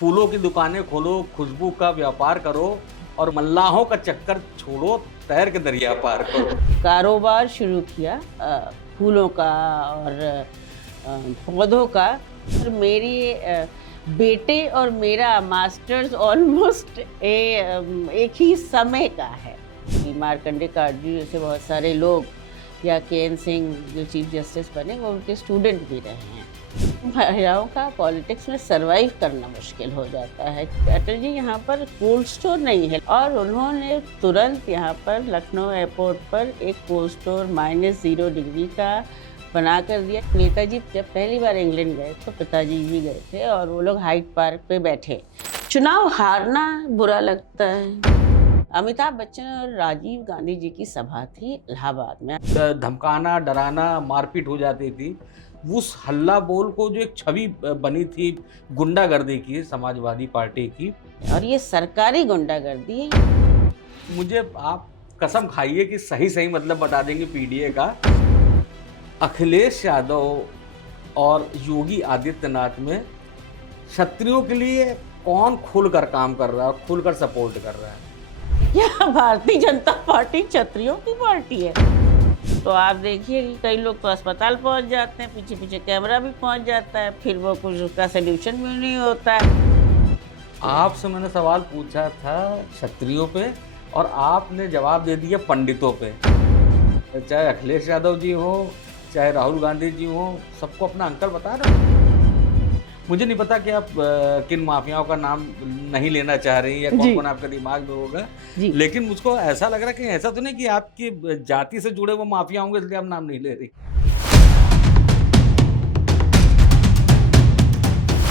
फूलों की दुकानें खोलो, खुशबू का व्यापार करो और मल्लाहों का चक्कर छोड़ो, तैर के दरिया पार करो। कारोबार शुरू किया फूलों का और पौधों का। और मेरी बेटे और मेरा मास्टर्स ऑलमोस्ट एक ही समय का है। कि मार्कंडे काटजू जैसे बहुत सारे लोग या के एन सिंह जो चीफ जस्टिस बने वो उनके स्टूडेंट भी रहे हैं। महिलाओं का पॉलिटिक्स में सरवाइव करना मुश्किल हो जाता है। अटल जी यहाँ पर कोल्ड स्टोर नहीं है और उन्होंने तुरंत यहाँ पर लखनऊ एयरपोर्ट पर एक कोल्ड स्टोर -0 डिग्री का बना कर दिया। नेताजी जब पहली बार इंग्लैंड गए तो पिताजी भी गए थे और वो लोग हाइड पार्क पे बैठे। चुनाव हारना बुरा लगता है। अमिताभ बच्चन और राजीव गांधी जी की सभा थी इलाहाबाद में। धमकाना, डराना, मारपीट हो जाती थी। उस हल्ला बोल को जो एक छवि बनी थी गुंडागर्दी की, समाजवादी पार्टी की। और ये सरकारी गुंडागर्दी है। मुझे आप कसम खाइए कि सही मतलब बता देंगे पीडीए का। अखिलेश यादव और योगी आदित्यनाथ में क्षत्रियों के लिए कौन खुलकर काम कर रहा है, खुलकर सपोर्ट कर रहा है। यह भारतीय जनता पार्टी क्षत्रियों की पार्टी है। तो आप देखिए कि कई लोग तो अस्पताल पहुंच जाते हैं, पीछे पीछे कैमरा भी पहुंच जाता है, फिर वो कुछ उसका सोल्यूशन भी नहीं होता है। आपसे मैंने सवाल पूछा था क्षत्रियों पे और आपने जवाब दे दिया पंडितों पे। चाहे अखिलेश यादव जी हो, चाहे राहुल गांधी जी हो, सबको अपना अंकल बता रहे हो। मुझे नहीं पता कि आप किन माफियाओं का नाम नहीं लेना चाह रही हैं या कौन कौन आपके दिमाग में होगा, लेकिन मुझको ऐसा लग रहा है कि ऐसा तो नहीं कि आपकी जाति से जुड़े वो माफिया होंगे इसलिए आप नाम नहीं ले रही।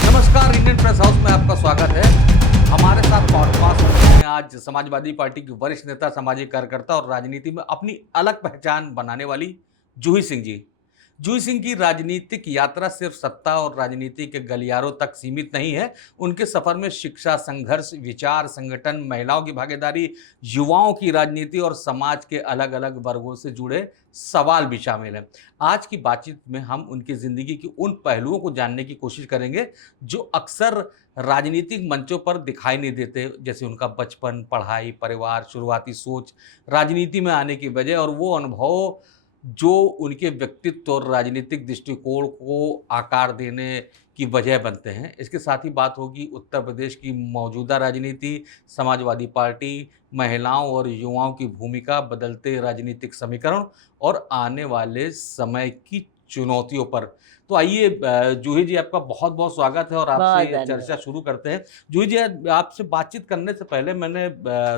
नमस्कार, इंडियन प्रेस हाउस में आपका स्वागत है। हमारे साथ पॉडकास्ट में आज समाजवादी पार्टी की वरिष्ठ नेता, सामाजिक कार्यकर्ता और राजनीति में अपनी अलग पहचान बनाने वाली जूही सिंह जी। जूही सिंह की राजनीतिक यात्रा सिर्फ सत्ता और राजनीति के गलियारों तक सीमित नहीं है। उनके सफर में शिक्षा, संघर्ष, विचार, संगठन, महिलाओं की भागीदारी, युवाओं की राजनीति और समाज के अलग अलग वर्गों से जुड़े सवाल भी शामिल हैं। आज की बातचीत में हम उनकी जिंदगी के उन पहलुओं को जानने की कोशिश करेंगे जो अक्सर राजनीतिक मंचों पर दिखाई नहीं देते, जैसे उनका बचपन, पढ़ाई, परिवार, शुरुआती सोच, राजनीति में आने की वजह और वो अनुभव जो उनके व्यक्तित्व और राजनीतिक दृष्टिकोण को आकार देने की वजह बनते हैं। इसके साथ ही बात होगी उत्तर प्रदेश की मौजूदा राजनीति, समाजवादी पार्टी, महिलाओं और युवाओं की भूमिका, बदलते राजनीतिक समीकरण और आने वाले समय की चुनौतियों पर। तो आइए जूही जी, आपका बहुत बहुत स्वागत है और आपसे ये चर्चा शुरू करते हैं। जूही जी, आपसे बातचीत करने से पहले मैंने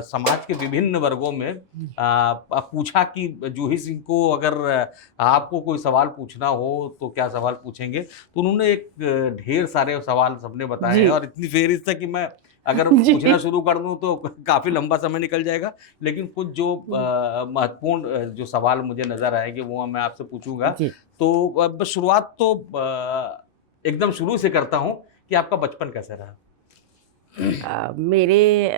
समाज के विभिन्न वर्गों में पूछा कि जूही सिंह को अगर आपको कोई सवाल पूछना हो तो क्या सवाल पूछेंगे, तो उन्होंने एक ढेर सारे सवाल सबने बताए हैं और इतनी फेहरिस्त है कि मैं अगर पूछना शुरू कर दूं तो काफ़ी लंबा समय निकल जाएगा, लेकिन कुछ जो महत्वपूर्ण जो सवाल मुझे नज़र आएंगे वो मैं आपसे पूछूंगा। तो अब शुरुआत तो एकदम शुरू से करता हूं कि आपका बचपन कैसे रहा। मेरे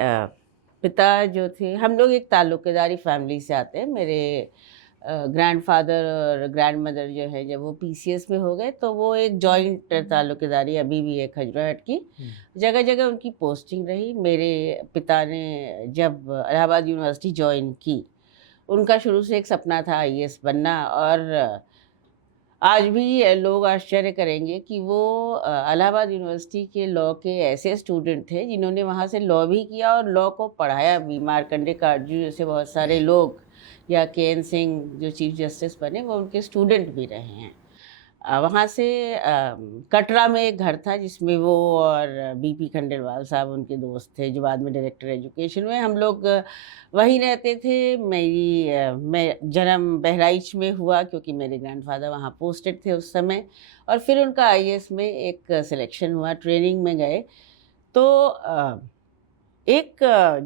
पिता जो थे, हम लोग एक ताल्लुकेदारी फैमिली से आते हैं। मेरे ग्रैंडफादर और ग्रैंडमदर जो है जब वो पीसीएस में हो गए तो वो एक जॉइंट ताल्लुकेदारी अभी भी है खजुराहोट की। जगह जगह उनकी पोस्टिंग रही। मेरे पिता ने जब इलाहाबाद यूनिवर्सिटी ज्वाइन की, उनका शुरू से एक सपना था आईएएस बनना। और आज भी लोग आश्चर्य करेंगे कि वो इलाहाबाद यूनिवर्सिटी के लॉ के ऐसे स्टूडेंट थे जिन्होंने वहाँ से लॉ भी किया और लॉ को पढ़ाया भी। मार्कंडे काटजू जैसे बहुत सारे लोग या के एन सिंह जो चीफ जस्टिस बने वो उनके स्टूडेंट भी रहे हैं। वहाँ से कटरा में एक घर था जिसमें वो और बीपी खंडेलवाल साहब उनके दोस्त थे जो बाद में डायरेक्टर एजुकेशन में। हम लोग वहीं रहते थे। मैं जन्म बहराइच में हुआ क्योंकि मेरे ग्रैंडफादर वहाँ पोस्टेड थे उस समय। और फिर उनका आईएएस में एक सिलेक्शन हुआ, ट्रेनिंग में गए। तो एक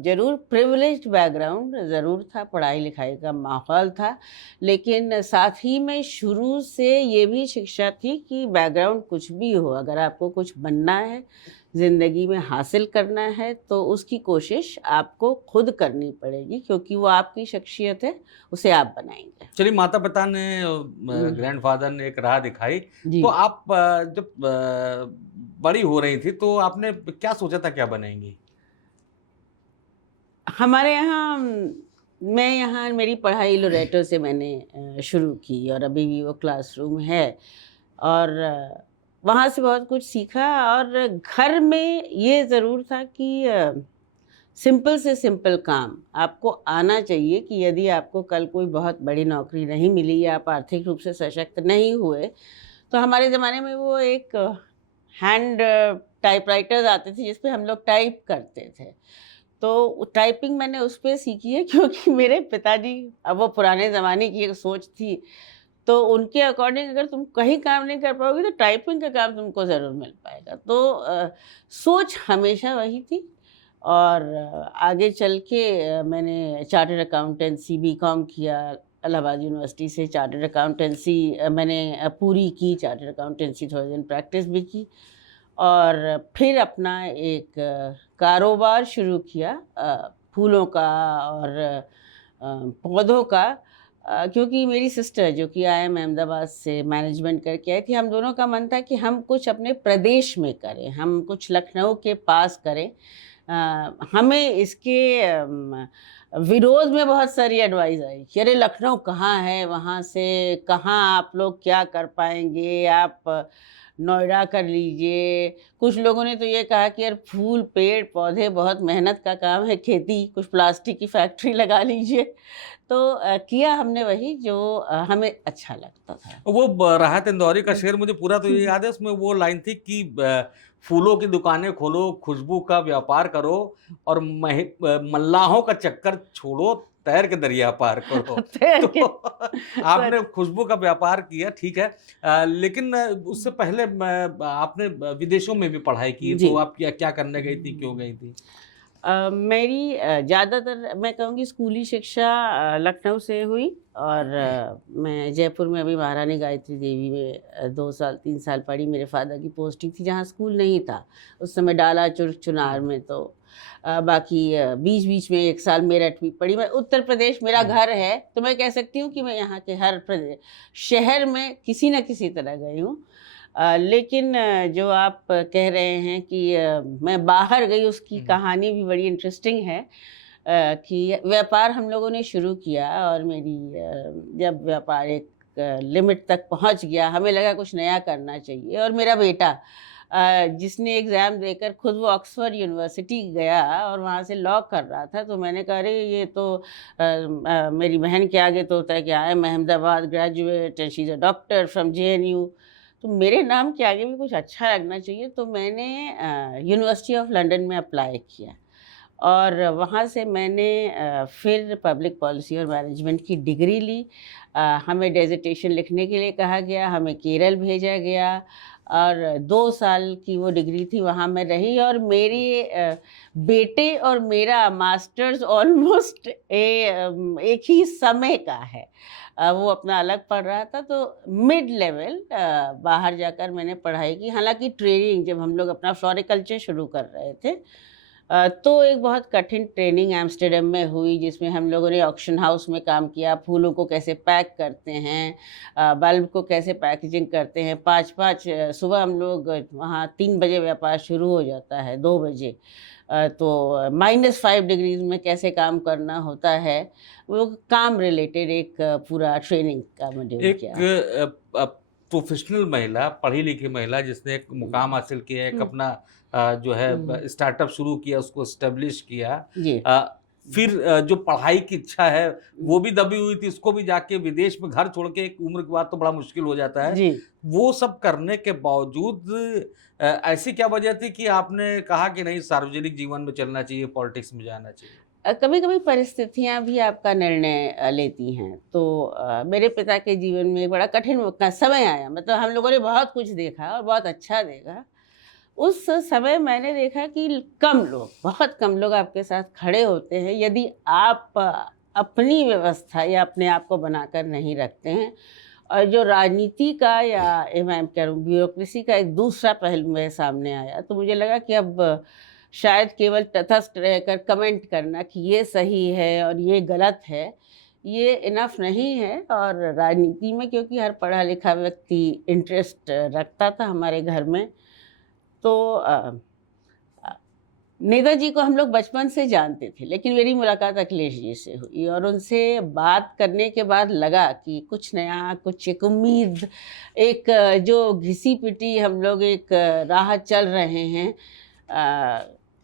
ज़रूर प्रिविलेज्ड बैकग्राउंड ज़रूर था, पढ़ाई लिखाई का माहौल था, लेकिन साथ ही में शुरू से ये भी शिक्षा थी कि बैकग्राउंड कुछ भी हो, अगर आपको कुछ बनना है, ज़िंदगी में हासिल करना है, तो उसकी कोशिश आपको खुद करनी पड़ेगी, क्योंकि वो आपकी शख्सियत है, उसे आप बनाएंगे। चलिए, माता-पिता ने हम्म, ग्रैंडफ़ादर ने एक राह दिखाई, जी। तो आप जब बड़ी हो रही थी, तो आपने क्या सोचा था क्या बनेंगी? हमारे यहाँ मैं यहाँ मेरी पढ़ाई लोरेटो से मैंने शुरू की और अभी भी वो क्लासरूम है, और वहाँ से बहुत कुछ सीखा। और घर में ये ज़रूर था कि सिंपल से सिंपल काम आपको आना चाहिए, कि यदि आपको कल कोई बहुत बड़ी नौकरी नहीं मिली या आप आर्थिक रूप से सशक्त नहीं हुए, तो हमारे ज़माने में वो एक हैंड टाइपराइटर्स आते थे जिस पे हम लोग टाइप करते थे। तो टाइपिंग मैंने उस पे सीखी है क्योंकि मेरे पिताजी, अब वो पुराने ज़माने की एक सोच थी, तो उनके अकॉर्डिंग अगर तुम कहीं काम नहीं कर पाओगे तो टाइपिंग का काम तुमको ज़रूर मिल पाएगा। तो सोच हमेशा वही थी। और आगे चल के मैंने चार्टर्ड अकाउंटेंसी बीकॉम किया, इलाहाबाद यूनिवर्सिटी से चार्टर्ड अकाउंटेंसी मैंने पूरी की, चार्टर्ड अकाउंटेंसी थोड़े दिन प्रैक्टिस भी की, और फिर अपना एक कारोबार शुरू किया, फूलों का और पौधों का, क्योंकि मेरी सिस्टर जो कि आईआईएम अहमदाबाद से मैनेजमेंट करके आई थी, हम दोनों का मन था कि हम कुछ अपने प्रदेश में करें, हम कुछ लखनऊ के पास करें। हमें इसके विरोध में बहुत सारी एडवाइस आई कि अरे लखनऊ कहाँ है, वहाँ से कहाँ आप लोग क्या कर पाएंगे, आप नोएडा कर लीजिए। कुछ लोगों ने तो ये कहा कि यार फूल पेड़ पौधे बहुत मेहनत का काम है, खेती, कुछ प्लास्टिक की फैक्ट्री लगा लीजिए। तो किया हमने वही जो हमें अच्छा लगता था। वो राहत इंदौरी का शेर मुझे पूरा तो ये याद है, उसमें वो लाइन थी कि फूलों की दुकानें खोलो, खुशबू का व्यापार करो और मल्लाहों का चक्कर छोड़ो, तैर के दरिया पार करो। तैर तो के आपने खुशबू का व्यापार किया, ठीक है। लेकिन उससे पहले आपने विदेशों में भी पढ़ाई की, जी। तो आप क्या क्या करने गई थी, क्यों गई थी? मेरी ज़्यादातर मैं कहूँगी स्कूली शिक्षा लखनऊ से हुई, और मैं जयपुर में अभी महारानी गायत्री देवी में 2 साल 3 साल पढ़ी। मेरे फादर की पोस्टिंग थी जहाँ स्कूल नहीं था उस समय, डाला चुनार हुँ, में। तो बाकी बीच-बीच में 1 साल मेरठ भी पढ़ी। मैं उत्तर प्रदेश मेरा हुँ। घर है, तो मैं कह सकती हूँ कि मैं यहाँ के हर शहर में किसी न किसी तरह गई हूँ। लेकिन जो आप कह रहे हैं कि मैं बाहर गई, उसकी हुँ, कहानी भी बड़ी इंटरेस्टिंग है। कि व्यापार हम लोगों ने शुरू किया, और मेरी जब व्यापार एक लिमिट तक पहुंच गया, हमें लगा कुछ नया करना चाहिए। और मेरा बेटा जिसने एग्ज़ाम देकर खुद वो ऑक्सफोर्ड यूनिवर्सिटी गया और वहाँ से लॉ कर रहा था, तो मैंने कहा अरे ये तो मेरी बहन के आगे तो होता है कि I am Ahmedabad graduate and she is a doctor from JNU, तो मेरे नाम के आगे भी कुछ अच्छा लगना चाहिए। तो मैंने यूनिवर्सिटी ऑफ लंदन में अप्लाई किया, और वहाँ से मैंने फिर पब्लिक पॉलिसी और मैनेजमेंट की डिग्री ली। हमें डेज़र्टेशन लिखने के लिए कहा गया, हमें केरल भेजा गया, और 2 साल की वो डिग्री थी, वहाँ मैं रही। और मेरे बेटे और मेरा मास्टर्स ऑलमोस्ट एक ही समय का है। वो अपना अलग पढ़ रहा था, तो मिड लेवल बाहर जाकर मैंने पढ़ाई की। हालाँकि ट्रेनिंग जब हम लोग अपना फ्लोरिकल्चर शुरू कर रहे थे, तो एक बहुत कठिन ट्रेनिंग एम्स्टर्डम में हुई, जिसमें हम लोगों ने ऑक्शन हाउस में काम किया, फूलों को कैसे पैक करते हैं, बल्ब को कैसे पैकेजिंग करते हैं। 5-5 सुबह हम लोग वहाँ 3 बजे व्यापार शुरू हो जाता है, 2 बजे। तो -5 डिग्रीज़ में कैसे काम करना होता है, वो काम रिलेटेड एक पूरा ट्रेनिंग का मॉड्यूल एक किया। प्रोफेशनल महिला, पढ़ी-लिखी महिला जिसने एक हुँ, मुकाम हासिल किया, एक हुँ, अपना जो है हुँ, स्टार्टअप शुरू किया, उसको एस्टेब्लिश किया। जी। अ, फिर जो पढ़ाई की इच्छा है, हुँ, वो भी दबी हुई थी, उसको भी जाके विदेश में घर छोड़ के एक उम्र के बाद तो बड़ा मुश्किल हो जाता है। जी। वो सब करने के बावजूद ऐसी क्या वजह थी कि आपने कहा कि नहीं, सार्वजनिक जीवन में चलना चाहिए, पॉलिटिक्स में जाना चाहिए? कभी-कभी परिस्थितियाँ भी आपका निर्णय लेती हैं। तो मेरे पिता के जीवन में एक बड़ा कठिन समय आया, मतलब हम लोगों ने बहुत कुछ देखा और बहुत अच्छा देखा। उस समय मैंने देखा कि कम लोग, बहुत कम लोग आपके साथ खड़े होते हैं यदि आप अपनी व्यवस्था या अपने आप को बनाकर नहीं रखते हैं। और जो राजनीति का या मैं कह रहा हूँ ब्यूरोक्रेसी का एक दूसरा पहलू मेरे सामने आया, तो मुझे लगा कि अब शायद केवल तटस्थ रहकर कमेंट करना कि ये सही है और ये गलत है, ये इनफ नहीं है। और राजनीति में क्योंकि हर पढ़ा लिखा व्यक्ति इंटरेस्ट रखता था हमारे घर में, तो अ, नेताजी को हम लोग बचपन से जानते थे, लेकिन मेरी मुलाकात अखिलेश जी से हुई और उनसे बात करने के बाद लगा कि कुछ नया, कुछ एक उम्मीद, एक जो घिसी-पिटी हम लोग एक राह चल रहे हैं,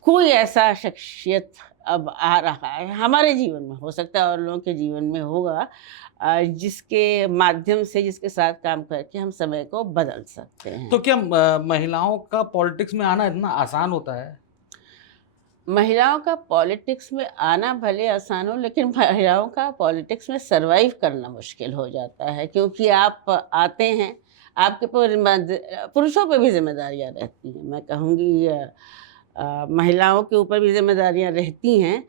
कोई ऐसा शख्सियत अब आ रहा है हमारे जीवन में, हो सकता है और लोगों के जीवन में होगा, जिसके माध्यम से, जिसके साथ काम करके हम समय को बदल सकते हैं। तो क्या महिलाओं का पॉलिटिक्स में आना इतना आसान होता है? महिलाओं का पॉलिटिक्स में आना भले आसान हो, लेकिन महिलाओं का पॉलिटिक्स में सरवाइव करना मुश्किल हो जाता है, क्योंकि आप आते हैं, आपके पर पुरुषों पे भी जिम्मेदारियां रहती हैं। मैं कहूँगी महिलाओं के ऊपर भी जिम्मेदारियां रहती हैं,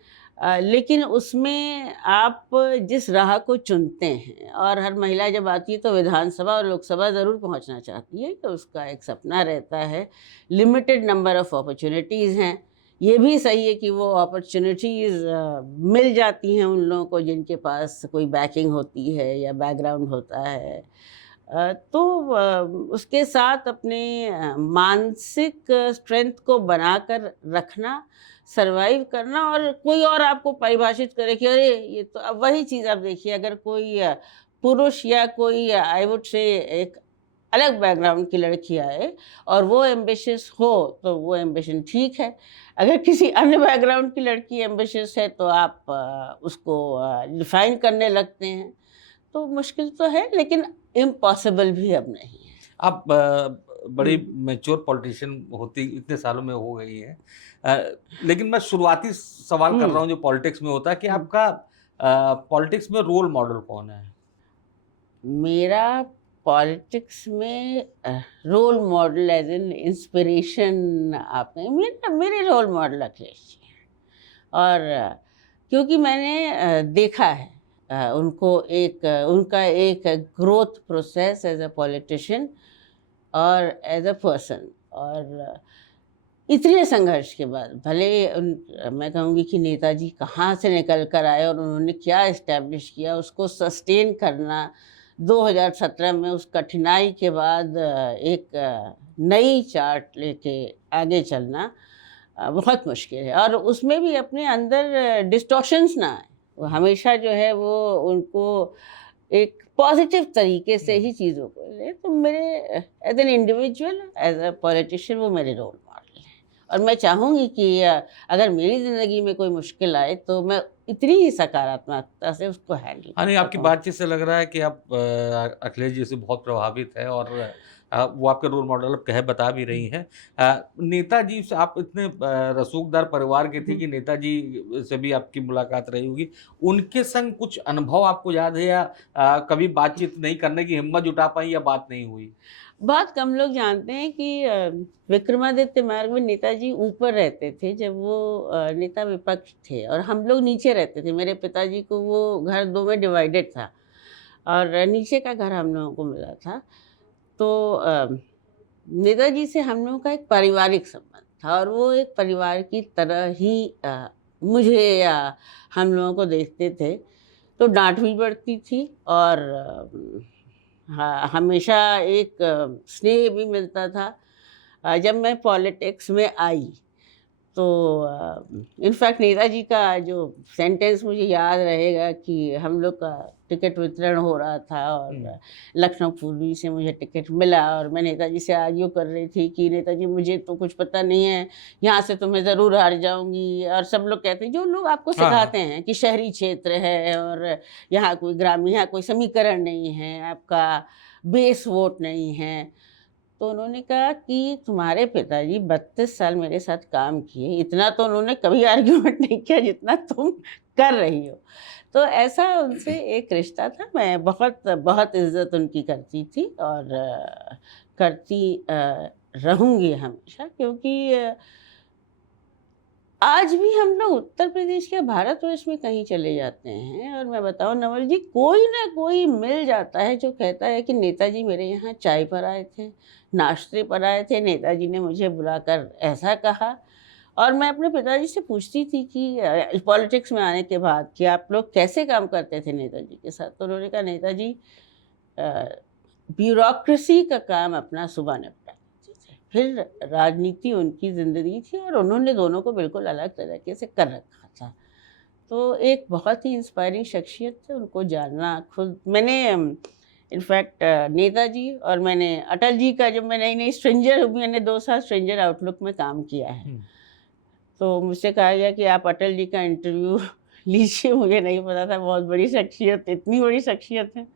लेकिन उसमें आप जिस राह को चुनते हैं, और हर महिला जब आती है तो विधानसभा और लोकसभा ज़रूर पहुंचना चाहती है, तो उसका एक सपना रहता है। लिमिटेड नंबर ऑफ अपॉर्चुनिटीज़ हैं, ये भी सही है कि वो अपॉर्चुनिटीज़ मिल जाती हैं उन लोगों को जिनके पास कोई बैकिंग होती है या बैकग्राउंड होता है। तो उसके साथ अपने मानसिक स्ट्रेंथ को बनाकर रखना, सरवाइव करना, और कोई और आपको परिभाषित करे कि अरे ये तो, अब वही चीज़ आप देखिए, अगर कोई पुरुष या कोई आई वुड से एक अलग बैकग्राउंड की लड़की आए और वो एम्बिशियस हो, तो वो एम्बिशन ठीक है। अगर किसी अन्य बैकग्राउंड की लड़की एम्बिशियस है तो आप उसको डिफाइन करने लगते हैं। तो मुश्किल तो है, लेकिन इम्पॉसिबल भी अब नहीं है। आप बड़ी मैच्योर पॉलिटिशियन होती इतने सालों में हो गई हैं, लेकिन मैं शुरुआती सवाल कर रहा हूँ जो पॉलिटिक्स में होता है कि आपका पॉलिटिक्स में रोल मॉडल कौन है? मेरा पॉलिटिक्स में role model as an inspiration आप कहें, मेरे रोल मॉडल अखिलेश जी हैं। और क्योंकि मैंने देखा है उनको, उनका एक growth process as a politician और एज अ पर्सन। और इतने संघर्ष के बाद भले मैं कहूँगी कि नेताजी कहाँ से निकल कर आए और उन्होंने क्या इस्टेब्लिश किया, उसको सस्टेन करना 2017 में उस कठिनाई के बाद एक नई चार्ट लेके आगे चलना बहुत मुश्किल है। और उसमें भी अपने अंदर डिस्टॉर्शंस ना आए, वो हमेशा जो है वो उनको एक पॉजिटिव तरीके से ही चीज़ों को ले। तो मेरे as an individual, as a politician, वो मेरे रोल मॉडल हैं। और मैं चाहूँगी कि अगर मेरी ज़िंदगी में कोई मुश्किल आए तो मैं इतनी ही सकारात्मकता से उसको हैंडल हाँ, नहीं, कर आपकी सकूँ। बातचीत से लग रहा है कि आप अखिलेश जी से बहुत प्रभावित हैं और वो आपके रोल मॉडल आप कह बता भी रही हैं। नेताजी से आप इतने रसूखदार परिवार के थे कि नेताजी से भी आपकी मुलाकात रही होगी। उनके संग कुछ अनुभव आपको याद है या कभी बातचीत नहीं करने की हिम्मत जुटा पाई या बात नहीं हुई? बहुत कम लोग जानते हैं कि विक्रमादित्य मार्ग में नेताजी ऊपर रहते थे जब वो नेता विपक्ष थे, और हम लोग नीचे रहते थे। मेरे पिताजी को वो घर दो में डिवाइडेड था और नीचे का घर हम लोगों को मिला था। तो नेताजी से हम लोगों का एक पारिवारिक संबंध था, और वो एक परिवार की तरह ही मुझे या हम लोगों को देखते थे। तो डांट भी पड़ती थी और हाँ, हमेशा एक स्नेह भी मिलता था। जब मैं पॉलिटिक्स में आई तो इनफैक्ट नेताजी का जो सेंटेंस मुझे याद रहेगा कि हम लोग का टिकट वितरण हो रहा था और लखनऊ पूर्वी से मुझे टिकट मिला, और मैं नेताजी से आर्ग्यू कर रही थी कि नेताजी मुझे तो कुछ पता नहीं है, यहाँ से तो मैं ज़रूर हार जाऊंगी। और सब लोग कहते हैं, जो लोग आपको हाँ, हाँ। सिखाते हैं कि शहरी क्षेत्र है और यहाँ कोई ग्रामीण, यहाँ कोई समीकरण नहीं है, आपका बेस वोट नहीं है। तो उन्होंने कहा कि तुम्हारे पिताजी 32 साल मेरे साथ काम किए, इतना तो उन्होंने कभी आर्ग्यूमेंट नहीं किया जितना तुम कर रही हो। तो ऐसा उनसे एक रिश्ता था। मैं बहुत बहुत इज़्ज़त उनकी करती थी और करती रहूँगी हमेशा, क्योंकि आज भी हम लोग उत्तर प्रदेश या भारतवर्ष में कहीं चले जाते हैं और मैं बताऊँ नवल जी, कोई ना कोई मिल जाता है जो कहता है कि नेताजी मेरे यहाँ चाय पर आए थे, नाश्ते पर आए थे, नेताजी ने मुझे बुलाकर ऐसा कहा। और मैं अपने पिताजी से पूछती थी कि पॉलिटिक्स में आने के बाद कि आप लोग कैसे काम करते थे नेताजी के साथ? तो उन्होंने कहा नेताजी ब्यूरोक्रेसी का काम अपना सुबह निपटा देते थे, फिर राजनीति उनकी ज़िंदगी थी और उन्होंने दोनों को बिल्कुल अलग तरीके से कर रखा था। तो एक बहुत ही इंस्पायरिंग शख्सियत थे, उनको जानना खुद मैंने इनफैक्ट नेताजी और मैंने अटल जी का, जब मैं नई-नई स्ट्रेंजर, मैंने 2 साल स्ट्रेंजर आउटलुक में काम किया है। तो मुझसे कहा गया कि आप अटल जी का इंटरव्यू लीजिए, मुझे नहीं पता था बहुत बड़ी शख्सियत, इतनी बड़ी शख्सियत है।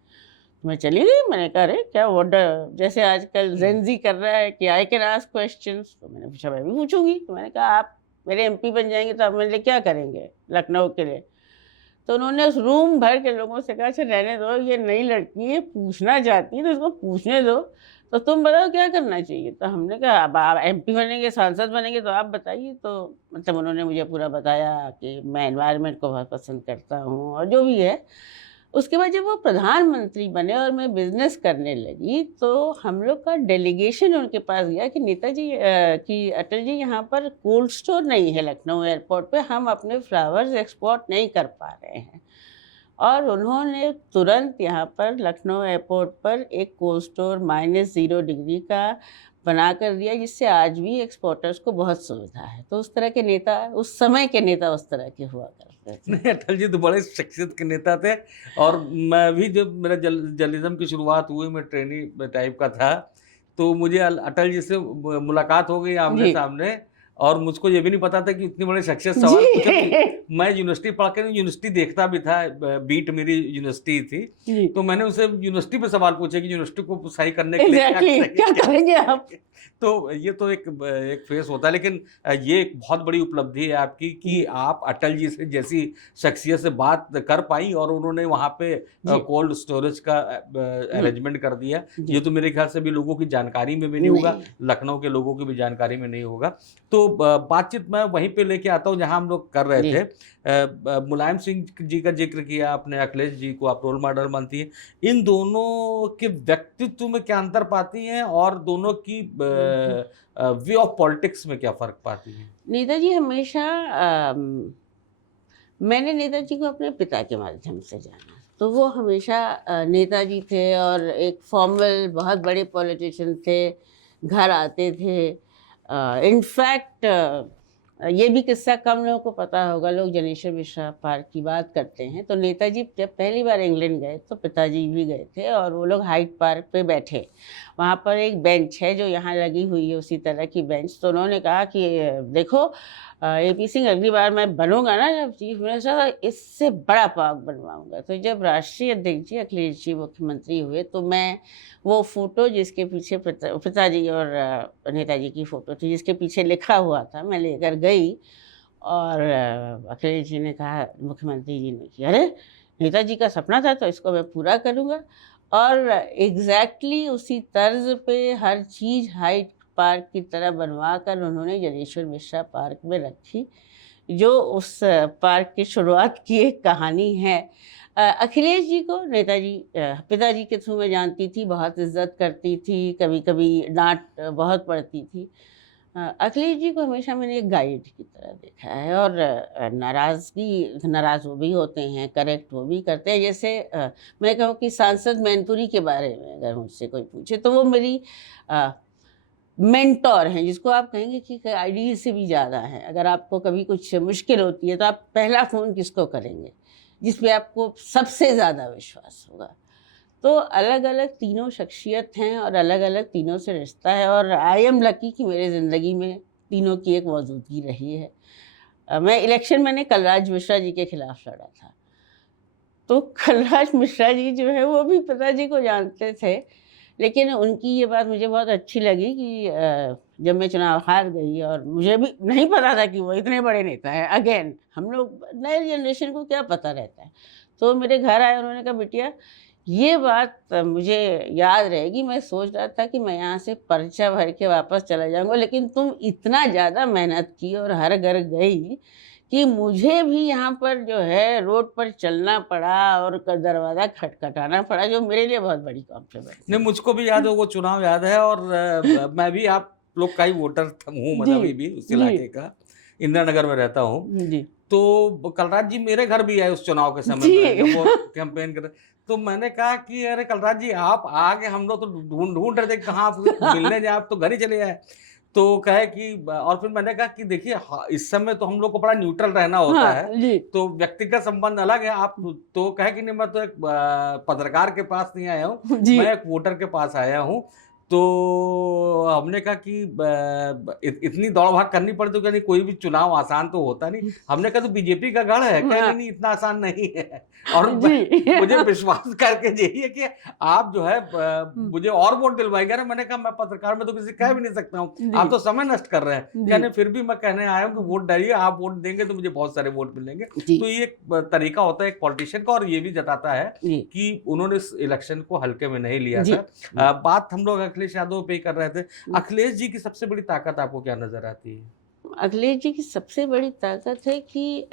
मैं चली गई, मैंने कहा अरे क्या व्हाट, जैसे आजकल जेन ज़ी कर रहा है कि आई कैन आस्क क्वेश्चंस, तो मैंने पूछा मैं भी पूछूंगी। तो मैंने कहा आप मेरे एमपी बन जाएंगे तो आप मेरे लिए क्या करेंगे लखनऊ के लिए? तो उन्होंने उस रूम भर के लोगों से कहा अच्छा रहने दो, ये नई लड़की है, पूछना चाहती है तो इसको पूछने दो, तो तुम बताओ क्या करना चाहिए? तो हमने कहा अब आप एमपी बनेंगे, सांसद बनेंगे तो आप बताइए। तो मतलब उन्होंने मुझे पूरा बताया कि मैं एनवायरनमेंट को बहुत पसंद करता हूँ और जो भी है। उसके बाद जब वो प्रधानमंत्री बने और मैं बिज़नेस करने लगी, तो हम लोग का डेलीगेशन उनके पास गया कि नेताजी कि अटल जी यहाँ पर कोल्ड स्टोर नहीं है लखनऊ एयरपोर्ट पे, हम अपने फ्लावर्स एक्सपोर्ट नहीं कर पा रहे हैं। और उन्होंने तुरंत यहाँ पर लखनऊ एयरपोर्ट पर एक कोल्ड स्टोर -0 डिग्री का बना कर दिया, जिससे आज भी एक्सपोर्टर्स को बहुत सुविधा है। तो उस तरह के नेता, उस समय के नेता उस तरह के हुआ करते थे। नहीं, अटल जी तो बड़े शख्सियत के नेता थे। और मैं भी, जब मेरा जर्नलिज्म की शुरुआत हुई, मैं ट्रेनी टाइप का था, तो मुझे अटल जी से मुलाकात हो गई आमने जी। सामने। और मुझको ये भी नहीं पता था कि इतनी बड़ी शख्सियत जी। सवाल पूछेगी। मैं यूनिवर्सिटी पढ़ के यूनिवर्सिटी देखता भी था, बीट मेरी यूनिवर्सिटी थी। जी। तो मैंने उनसे यूनिवर्सिटी पे सवाल पूछे कि यूनिवर्सिटी को सही करने के लिए एग्ज़ैक्टली क्या करेंगे आप? तो ये तो एक फेस होता है, लेकिन ये एक बहुत बड़ी उपलब्धि है आपकी कि आप अटल जी से जैसी शख्सियत से बात कर पाई और उन्होंने वहाँ पे जी। कोल्ड स्टोरेज का अरेंजमेंट कर दिया। जी। ये तो मेरे ख्याल से भी लोगों की जानकारी में भी नहीं होगा, नहीं। लखनऊ के लोगों की भी जानकारी में नहीं होगा। तो बातचीत मैं वहीं पे लेके आता हूँ जहाँ हम लोग कर रहे जी। थे। मुलायम सिंह जी का जिक्र किया आपने, अखिलेश जी को आप रोल मॉडल मानती हैं। इन दोनों के व्यक्तित्व में क्या अंतर पाती हैं और दोनों की वे ऑफ पॉलिटिक्स में क्या फ़र्क पाती हैं? नेताजी हमेशा मैंने नेताजी को अपने पिता के माध्यम से जाना, तो वो हमेशा नेताजी थे और एक फॉर्मल बहुत बड़े पॉलिटिशियन थे, घर आते थे। इनफैक्ट ये भी किस्सा कम लोगों को पता होगा, लोग जनेश्वर मिश्रा पार्क की बात करते हैं, तो नेताजी जब पहली बार इंग्लैंड गए तो पिताजी भी गए थे और वो लोग हाइड पार्क पे बैठे। वहाँ पर एक बेंच है जो यहाँ लगी हुई है, उसी तरह की बेंच। तो उन्होंने कहा कि देखो एपी सिंह, अगली बार मैं बनूंगा ना जब चीफ मिनिस्टर, इससे बड़ा पार्क बनवाऊंगा। तो जब राष्ट्रीय अध्यक्ष जी अखिलेश जी मुख्यमंत्री हुए, तो मैं वो फ़ोटो जिसके पीछे पिताजी और नेताजी की फ़ोटो थी, जिसके पीछे लिखा हुआ था, मैं लेकर गई और अखिलेश जी ने कहा, मुख्यमंत्री जी ने कि अरे नेताजी का सपना था तो इसको मैं पूरा करूँगा। और एग्ज़ैक्टली उसी तर्ज पे हर चीज़ हाइड पार्क की तरह बनवा कर उन्होंने जनेश्वर मिश्रा पार्क में रखी, जो उस पार्क की शुरुआत की एक कहानी है। अखिलेश जी को नेताजी पिताजी के थ्रू मैं जानती थी, बहुत इज़्ज़त करती थी, कभी-कभी डाँट बहुत पड़ती थी। अखिलेश जी को हमेशा मैंने एक गाइड की तरह देखा है और नाराज़ वो भी होते हैं, करेक्ट वो भी करते हैं। जैसे मैं कहूँ कि सांसद मैनपुरी के बारे में अगर मुझसे कोई पूछे, तो वो मेरी मेंटोर हैं, जिसको आप कहेंगे कि आइडियल से भी ज़्यादा हैं। अगर आपको कभी कुछ मुश्किल होती है तो आप पहला फ़ोन किसको करेंगे, जिस पे आपको सबसे ज़्यादा विश्वास होगा। तो अलग-अलग तीनों शख्सियत हैं और अलग-अलग तीनों से रिश्ता है और आई एम लकी कि मेरे ज़िंदगी में तीनों की एक मौजूदगी रही है। मैं इलेक्शन मैंने कलराज मिश्रा जी के खिलाफ लड़ा था। तो कलराज मिश्रा जी जो है वो भी पिताजी को जानते थे, लेकिन उनकी ये बात मुझे बहुत अच्छी लगी कि जब मैं चुनाव हार गई और मुझे भी नहीं पता था कि वो इतने बड़े नेता हैं। अगेन हम लोग नए जनरेशन को क्या पता रहता है। तो मेरे घर आए, उन्होंने कहा बिटिया ये बात मुझे याद रहेगी। मैं सोच रहा था कि मैं यहाँ से पर्चा भर के वापस चला जाऊँगा, लेकिन तुम इतना ज़्यादा मेहनत की और हर घर गई कि मुझे भी यहाँ पर जो है रोड पर चलना पड़ा और दरवाज़ा खटखटाना पड़ा, जो मेरे लिए बहुत बड़ी कॉम्प्लीमेंट नहीं, थी। मुझको भी याद है, वो चुनाव याद है, और मैं भी आप लोग का ही वोटर हूँ, जी, मतलब अभी भी उस जी, इलाके का, इंदिरा नगर में रहता हूँ। जी, तो कलराज जी मेरे घर भी आए उस चुनाव के समय जी। में, जब वो कैंपेन कर रहे। तो मैंने कहा कि अरे कलराज जी, आप आगे, हम लोग तो ढूंढ ढूंढ रहे थे कहाँ आप मिलने जाए, आप तो घर ही चले आए। तो कहे कि, और फिर मैंने कहा कि देखिए, इस समय तो हम लोग को बड़ा न्यूट्रल रहना होता है, हाँ, जी, तो व्यक्तिगत संबंध अलग है। आप तो कहे कि नहीं, मैं तो एक पत्रकार के पास नहीं आया हूँ, जी, मैं एक वोटर के पास आया हूँ। तो हमने कहा कि इतनी दौड़ भाग करनी पड़ती, तो कहनी कोई भी चुनाव आसान तो होता नहीं। हमने कहा तो बीजेपी का गढ़ है, कह हाँ, नहीं नहीं इतना आसान नहीं है। और जी। मुझे विश्वास करके यही है कि आप जो है मुझे और वोट दिलवाएंगे। अरे मैंने कहा मैं पत्रकार में तो किसी कह भी नहीं सकता हूँ, जी, आप तो समय नष्ट कर रहे हैं। जी, कहने फिर भी मैं कहने आया हूँ कि वोट डालिए, आप वोट देंगे तो मुझे बहुत सारे वोट मिलेंगे। जी, तो ये एक तरीका होता है एक पॉलिटिशियन का, और ये भी जताता है जी, कि उन्होंने इस इलेक्शन को हल्के में नहीं लिया जी, था। बात हम लोग अखिलेश यादव पे ही कर रहे थे। जी। अखिलेश जी की सबसे बड़ी ताकत आपको क्या नजर आती है? अखिलेश जी की सबसे बड़ी ताकत है कि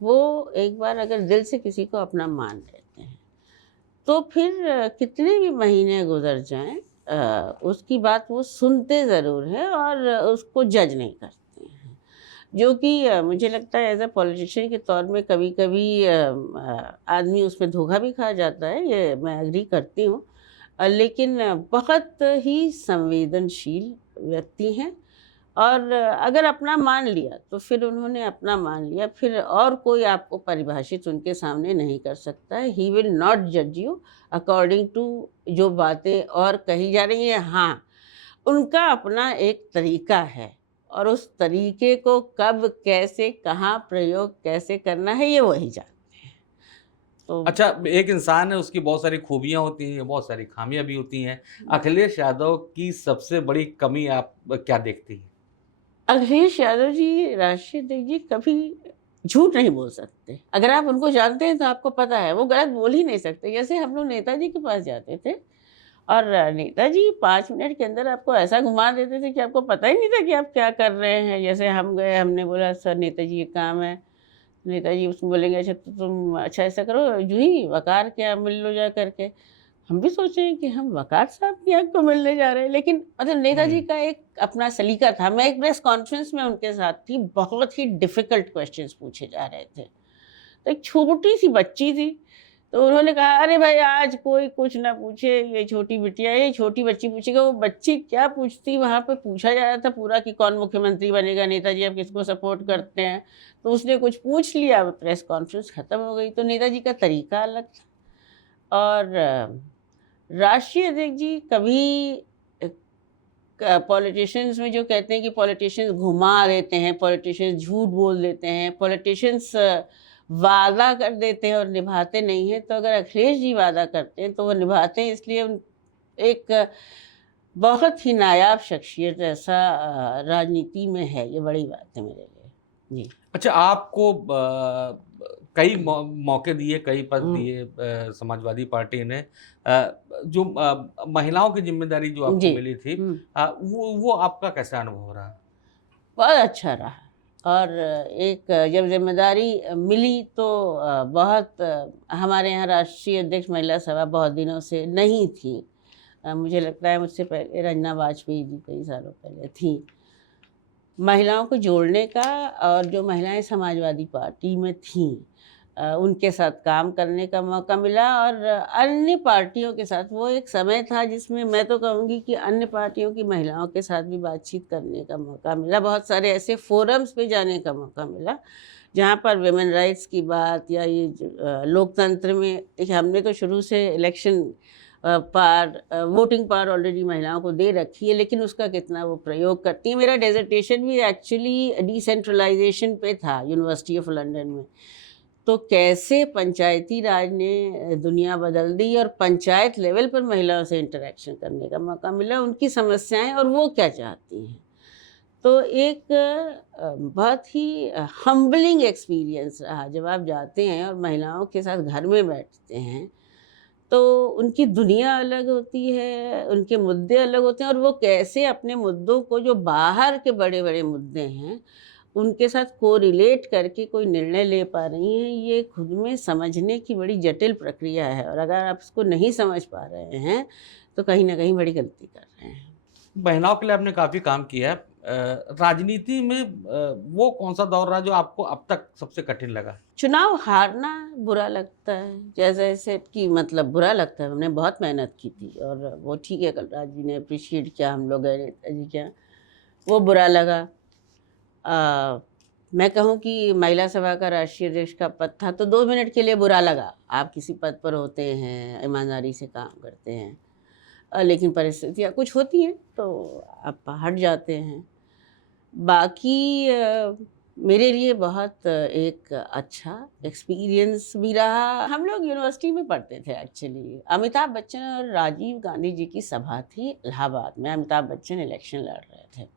वो एक बार अगर दिल से किसी को अपना मान लेते हैं, तो फिर कितने भी महीने गुजर जाएं, उसकी बात वो सुनते ज़रूर हैं और उसको जज नहीं करते हैं। जो कि मुझे लगता है एज अ पॉलिटिशियन के तौर में कभी कभी आदमी उसमें धोखा भी खा जाता है, ये मैं एग्री करती हूँ। लेकिन बहुत ही संवेदनशील व्यक्ति हैं, और अगर अपना मान लिया तो फिर उन्होंने अपना मान लिया, फिर और कोई आपको परिभाषित उनके सामने नहीं कर सकता है। ही विल नॉट जज यू अकॉर्डिंग टू जो बातें और कही जा रही हैं। हाँ, उनका अपना एक तरीका है, और उस तरीके को कब कैसे कहाँ प्रयोग कैसे करना है ये वही जानते हैं। तो अच्छा, एक इंसान है, उसकी बहुत सारी खूबियां होती हैं, बहुत सारी खामियां भी होती हैं। अखिलेश यादव की सबसे बड़ी कमी आप क्या देखती हैं? अखिलेश यादव जी, राष्ट्रीय अध्यक्ष जी, कभी झूठ नहीं बोल सकते। अगर आप उनको जानते हैं तो आपको पता है वो गलत बोल ही नहीं सकते। जैसे हम लोग नेताजी के पास जाते थे, और नेताजी 5 मिनट के अंदर आपको ऐसा घुमा देते थे कि आपको पता ही नहीं था कि आप क्या कर रहे हैं। जैसे हम गए, हमने बोला सर नेताजी ये काम है। नेताजी उसमें बोलेंगे अच्छा तो तुम अच्छा ऐसा करो जूही वकार के यहाँ मिल लो जा करके। हम भी सोच रहे हैं कि हम वकार साहब के यहाँ क्यों मिलने जा रहे हैं, लेकिन मतलब नेताजी हम्म। का एक अपना सलीका था। मैं एक प्रेस कॉन्फ्रेंस में उनके साथ थी, बहुत ही डिफिकल्ट क्वेश्चंस पूछे जा रहे थे। तो एक छोटी सी बच्ची थी, तो उन्होंने कहा अरे भाई आज कोई कुछ ना पूछे, ये छोटी बिटिया है, ये छोटी बच्ची पूछेगा। वो बच्ची क्या पूछती, वहाँ पे पूछा जा रहा था पूरा कि कौन मुख्यमंत्री बनेगा, नेताजी आप किसको सपोर्ट करते हैं। तो उसने कुछ पूछ लिया, प्रेस कॉन्फ्रेंस खत्म हो गई। तो नेताजी का तरीका अलग था। और राष्ट्रीय अध्यक्ष जी कभी पॉलिटिशियंस में जो कहते हैं कि पॉलिटिशियंस घुमा देते हैं, पॉलिटिशियंस झूठ बोल देते हैं, पॉलिटिशियंस वादा कर देते हैं और निभाते नहीं हैं। तो अगर अखिलेश जी वादा करते हैं तो वो निभाते हैं, इसलिए एक बहुत ही नायाब शख्सियत ऐसा राजनीति में है। ये बड़ी बात है मेरे लिए। जी। अच्छा, आपको कई मौके दिए, कई पद हम्म, दिए समाजवादी पार्टी ने। जो महिलाओं की जिम्मेदारी जो आपको जी। मिली थी, हम्म। वो आपका कैसा अनुभव रहा? बहुत अच्छा रहा। और एक जब ज़िम्मेदारी मिली तो बहुत हमारे यहाँ राष्ट्रीय अध्यक्ष महिला सभा बहुत दिनों से नहीं थी। मुझे लगता है मुझसे पहले रंजना वाजपेयी जी कई सालों पहले थी। महिलाओं को जोड़ने का, और जो महिलाएं समाजवादी पार्टी में थीं उनके साथ काम करने का मौका मिला, और अन्य पार्टियों के साथ वो एक समय था जिसमें मैं तो कहूँगी कि अन्य पार्टियों की महिलाओं के साथ भी बातचीत करने का मौका मिला। बहुत सारे ऐसे फोरम्स पे जाने का मौका मिला जहाँ पर वुमेन राइट्स की बात, या ये लोकतंत्र में देखिए हमने तो शुरू से इलेक्शन वोटिंग पावर ऑलरेडी महिलाओं को दे रखी है, लेकिन उसका कितना वो प्रयोग करती है। मेरा डेजर्टेशन भी एक्चुअली डिसेंट्रलाइजेशन पे था यूनिवर्सिटी ऑफ लंदन में। तो कैसे पंचायती राज ने दुनिया बदल दी, और पंचायत लेवल पर महिलाओं से इंटरेक्शन करने का मौका मिला, उनकी समस्याएं और वो क्या चाहती हैं। तो एक बहुत ही हम्बलिंग एक्सपीरियंस रहा। जब आप जाते हैं और महिलाओं के साथ घर में बैठते हैं तो उनकी दुनिया अलग होती है, उनके मुद्दे अलग होते हैं और वो कैसे अपने मुद्दों को, जो बाहर के बड़े-बड़े मुद्दे हैं, उनके साथ कोरिलेट करके कोई निर्णय ले पा रही हैं, ये खुद में समझने की बड़ी जटिल प्रक्रिया है और अगर आप इसको नहीं समझ पा रहे हैं, तो कहीं न कहीं बड़ी गलती कर रहे हैं। महिलाओं के लिए आपने काफ़ी काम किया है। राजनीति में वो कौन-सा दौर रहा जो आपको अब तक सबसे कठिन लगा? चुनाव हारना बुरा लगता है, जैसे कि मतलब बुरा लगता है, हमने बहुत मेहनत की थी और वो ठीक है, कलराज जी ने एप्रिशिएट किया, हम लोग गए नेताजी के यहाँ, वो बुरा लगा। मैं कहूँ कि महिला सभा का राष्ट्रीय अध्यक्ष का पद था, तो 2 मिनट के लिए बुरा लगा। आप किसी पद पर होते हैं, ईमानदारी से काम करते हैं, लेकिन परिस्थितियाँ कुछ होती हैं, तो आप हट जाते हैं। बाकी मेरे लिए बहुत एक अच्छा एक्सपीरियंस भी रहा। हम लोग यूनिवर्सिटी में पढ़ते थे एक्चुअली। अमिताभ बच्चन और राजीव गांधी जी की सभा थी इलाहाबाद में। अमिताभ बच्चन इलेक्शन लड़ रहे थे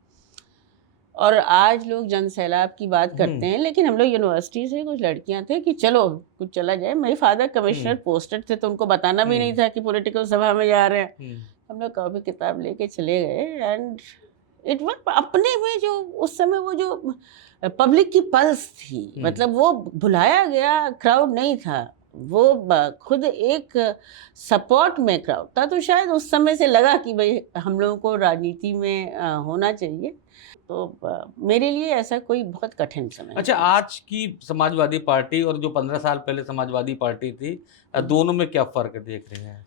और आज लोग जन सैलाब की बात करते हैं, लेकिन हम लोग यूनिवर्सिटी से कुछ लड़कियां थे कि चलो कुछ चला जाए। मेरे फादर कमिश्नर पोस्टेड थे, तो उनको बताना भी नहीं था कि पॉलिटिकल सभा में जा रहे हैं। हम लोग कॉपी किताब लेके चले गए एंड इट वर्क। अपने में जो उस समय वो जो पब्लिक की पल्स थी, मतलब वो बुलाया गया क्राउड नहीं था, वो खुद एक सपोर्ट में क्राउड था। तो शायद उस समय से लगा कि भाई हम लोगों को राजनीति में होना चाहिए। तो मेरे लिए ऐसा कोई बहुत कठिन समय अच्छा, नहीं। आज की समाजवादी पार्टी और जो 15 साल पहले समाजवादी पार्टी थी, दोनों में क्या फ़र्क देख रहे हैं?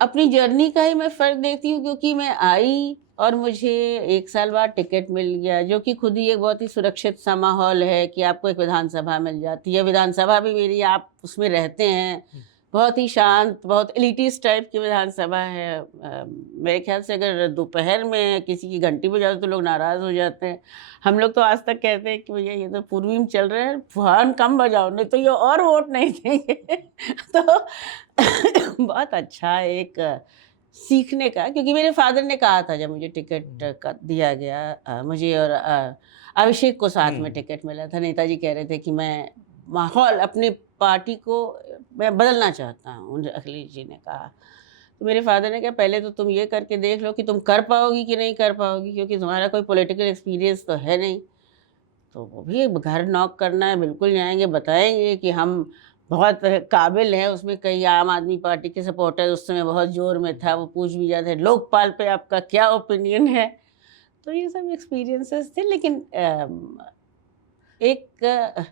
अपनी जर्नी का ही मैं फ़र्क देखती हूँ, क्योंकि मैं आई और मुझे 1 साल बाद टिकट मिल गया, जो कि खुद ही एक बहुत ही सुरक्षित सा माहौल है कि आपको एक विधानसभा मिल जाती है। विधानसभा भी मेरी, आप उसमें रहते हैं, बहुत ही शांत, बहुत एलिटिस्ट टाइप की विधानसभा है। मेरे ख्याल से अगर दोपहर में किसी की घंटी बजाओ तो लोग नाराज़ हो जाते हैं। हम लोग तो आज तक कहते हैं कि भैया ये तो पूर्वी में चल रहे हैं, हॉर्न कम बजाओ नहीं तो ये और वोट नहीं देंगे। तो बहुत अच्छा एक सीखने का, क्योंकि मेरे फादर ने कहा था जब मुझे टिकट का दिया गया, मुझे और अभिषेक को साथ में टिकट मिला था। नेताजी कह रहे थे कि मैं माहौल अपनी पार्टी को मैं बदलना चाहता हूँ, अखिलेश जी ने कहा। तो मेरे फादर ने कहा पहले तो तुम ये करके देख लो कि तुम कर पाओगी कि नहीं कर पाओगी, क्योंकि तुम्हारा कोई पॉलिटिकल एक्सपीरियंस तो है नहीं। तो वो भी घर नॉक करना है, बिल्कुल जाएंगे, बताएंगे कि हम बहुत काबिल हैं। उसमें कई आम आदमी पार्टी के सपोर्टर उस समय बहुत जोर में था, वो पूछ भी जाते लोकपाल पे आपका क्या ओपिनियन है। तो ये सब एक्सपीरियंसेस थे, लेकिन एक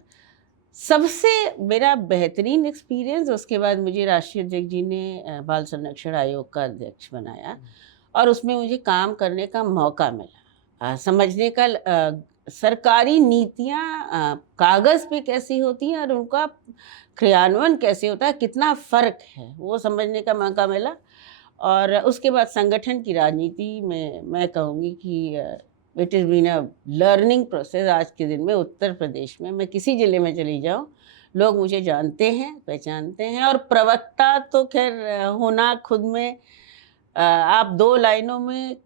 सबसे मेरा बेहतरीन एक्सपीरियंस, उसके बाद मुझे राष्ट्रीय अध्यक्ष जी ने बाल संरक्षण आयोग का अध्यक्ष बनाया और उसमें मुझे काम करने का मौका मिला, समझने का सरकारी नीतियाँ कागज़ पे कैसी होती हैं और उनका क्रियान्वयन कैसे होता है, कितना फ़र्क है, वो समझने का मौका मिला। और उसके बाद संगठन की राजनीति में मैं कहूँगी कि it is been a learning process. आज के दिन में उत्तर प्रदेश में मैं किसी ज़िले में चली जाऊँ, लोग मुझे जानते हैं, पहचानते हैं। और प्रवक्ता तो खैर होना खुद में, आप 2 लाइनों में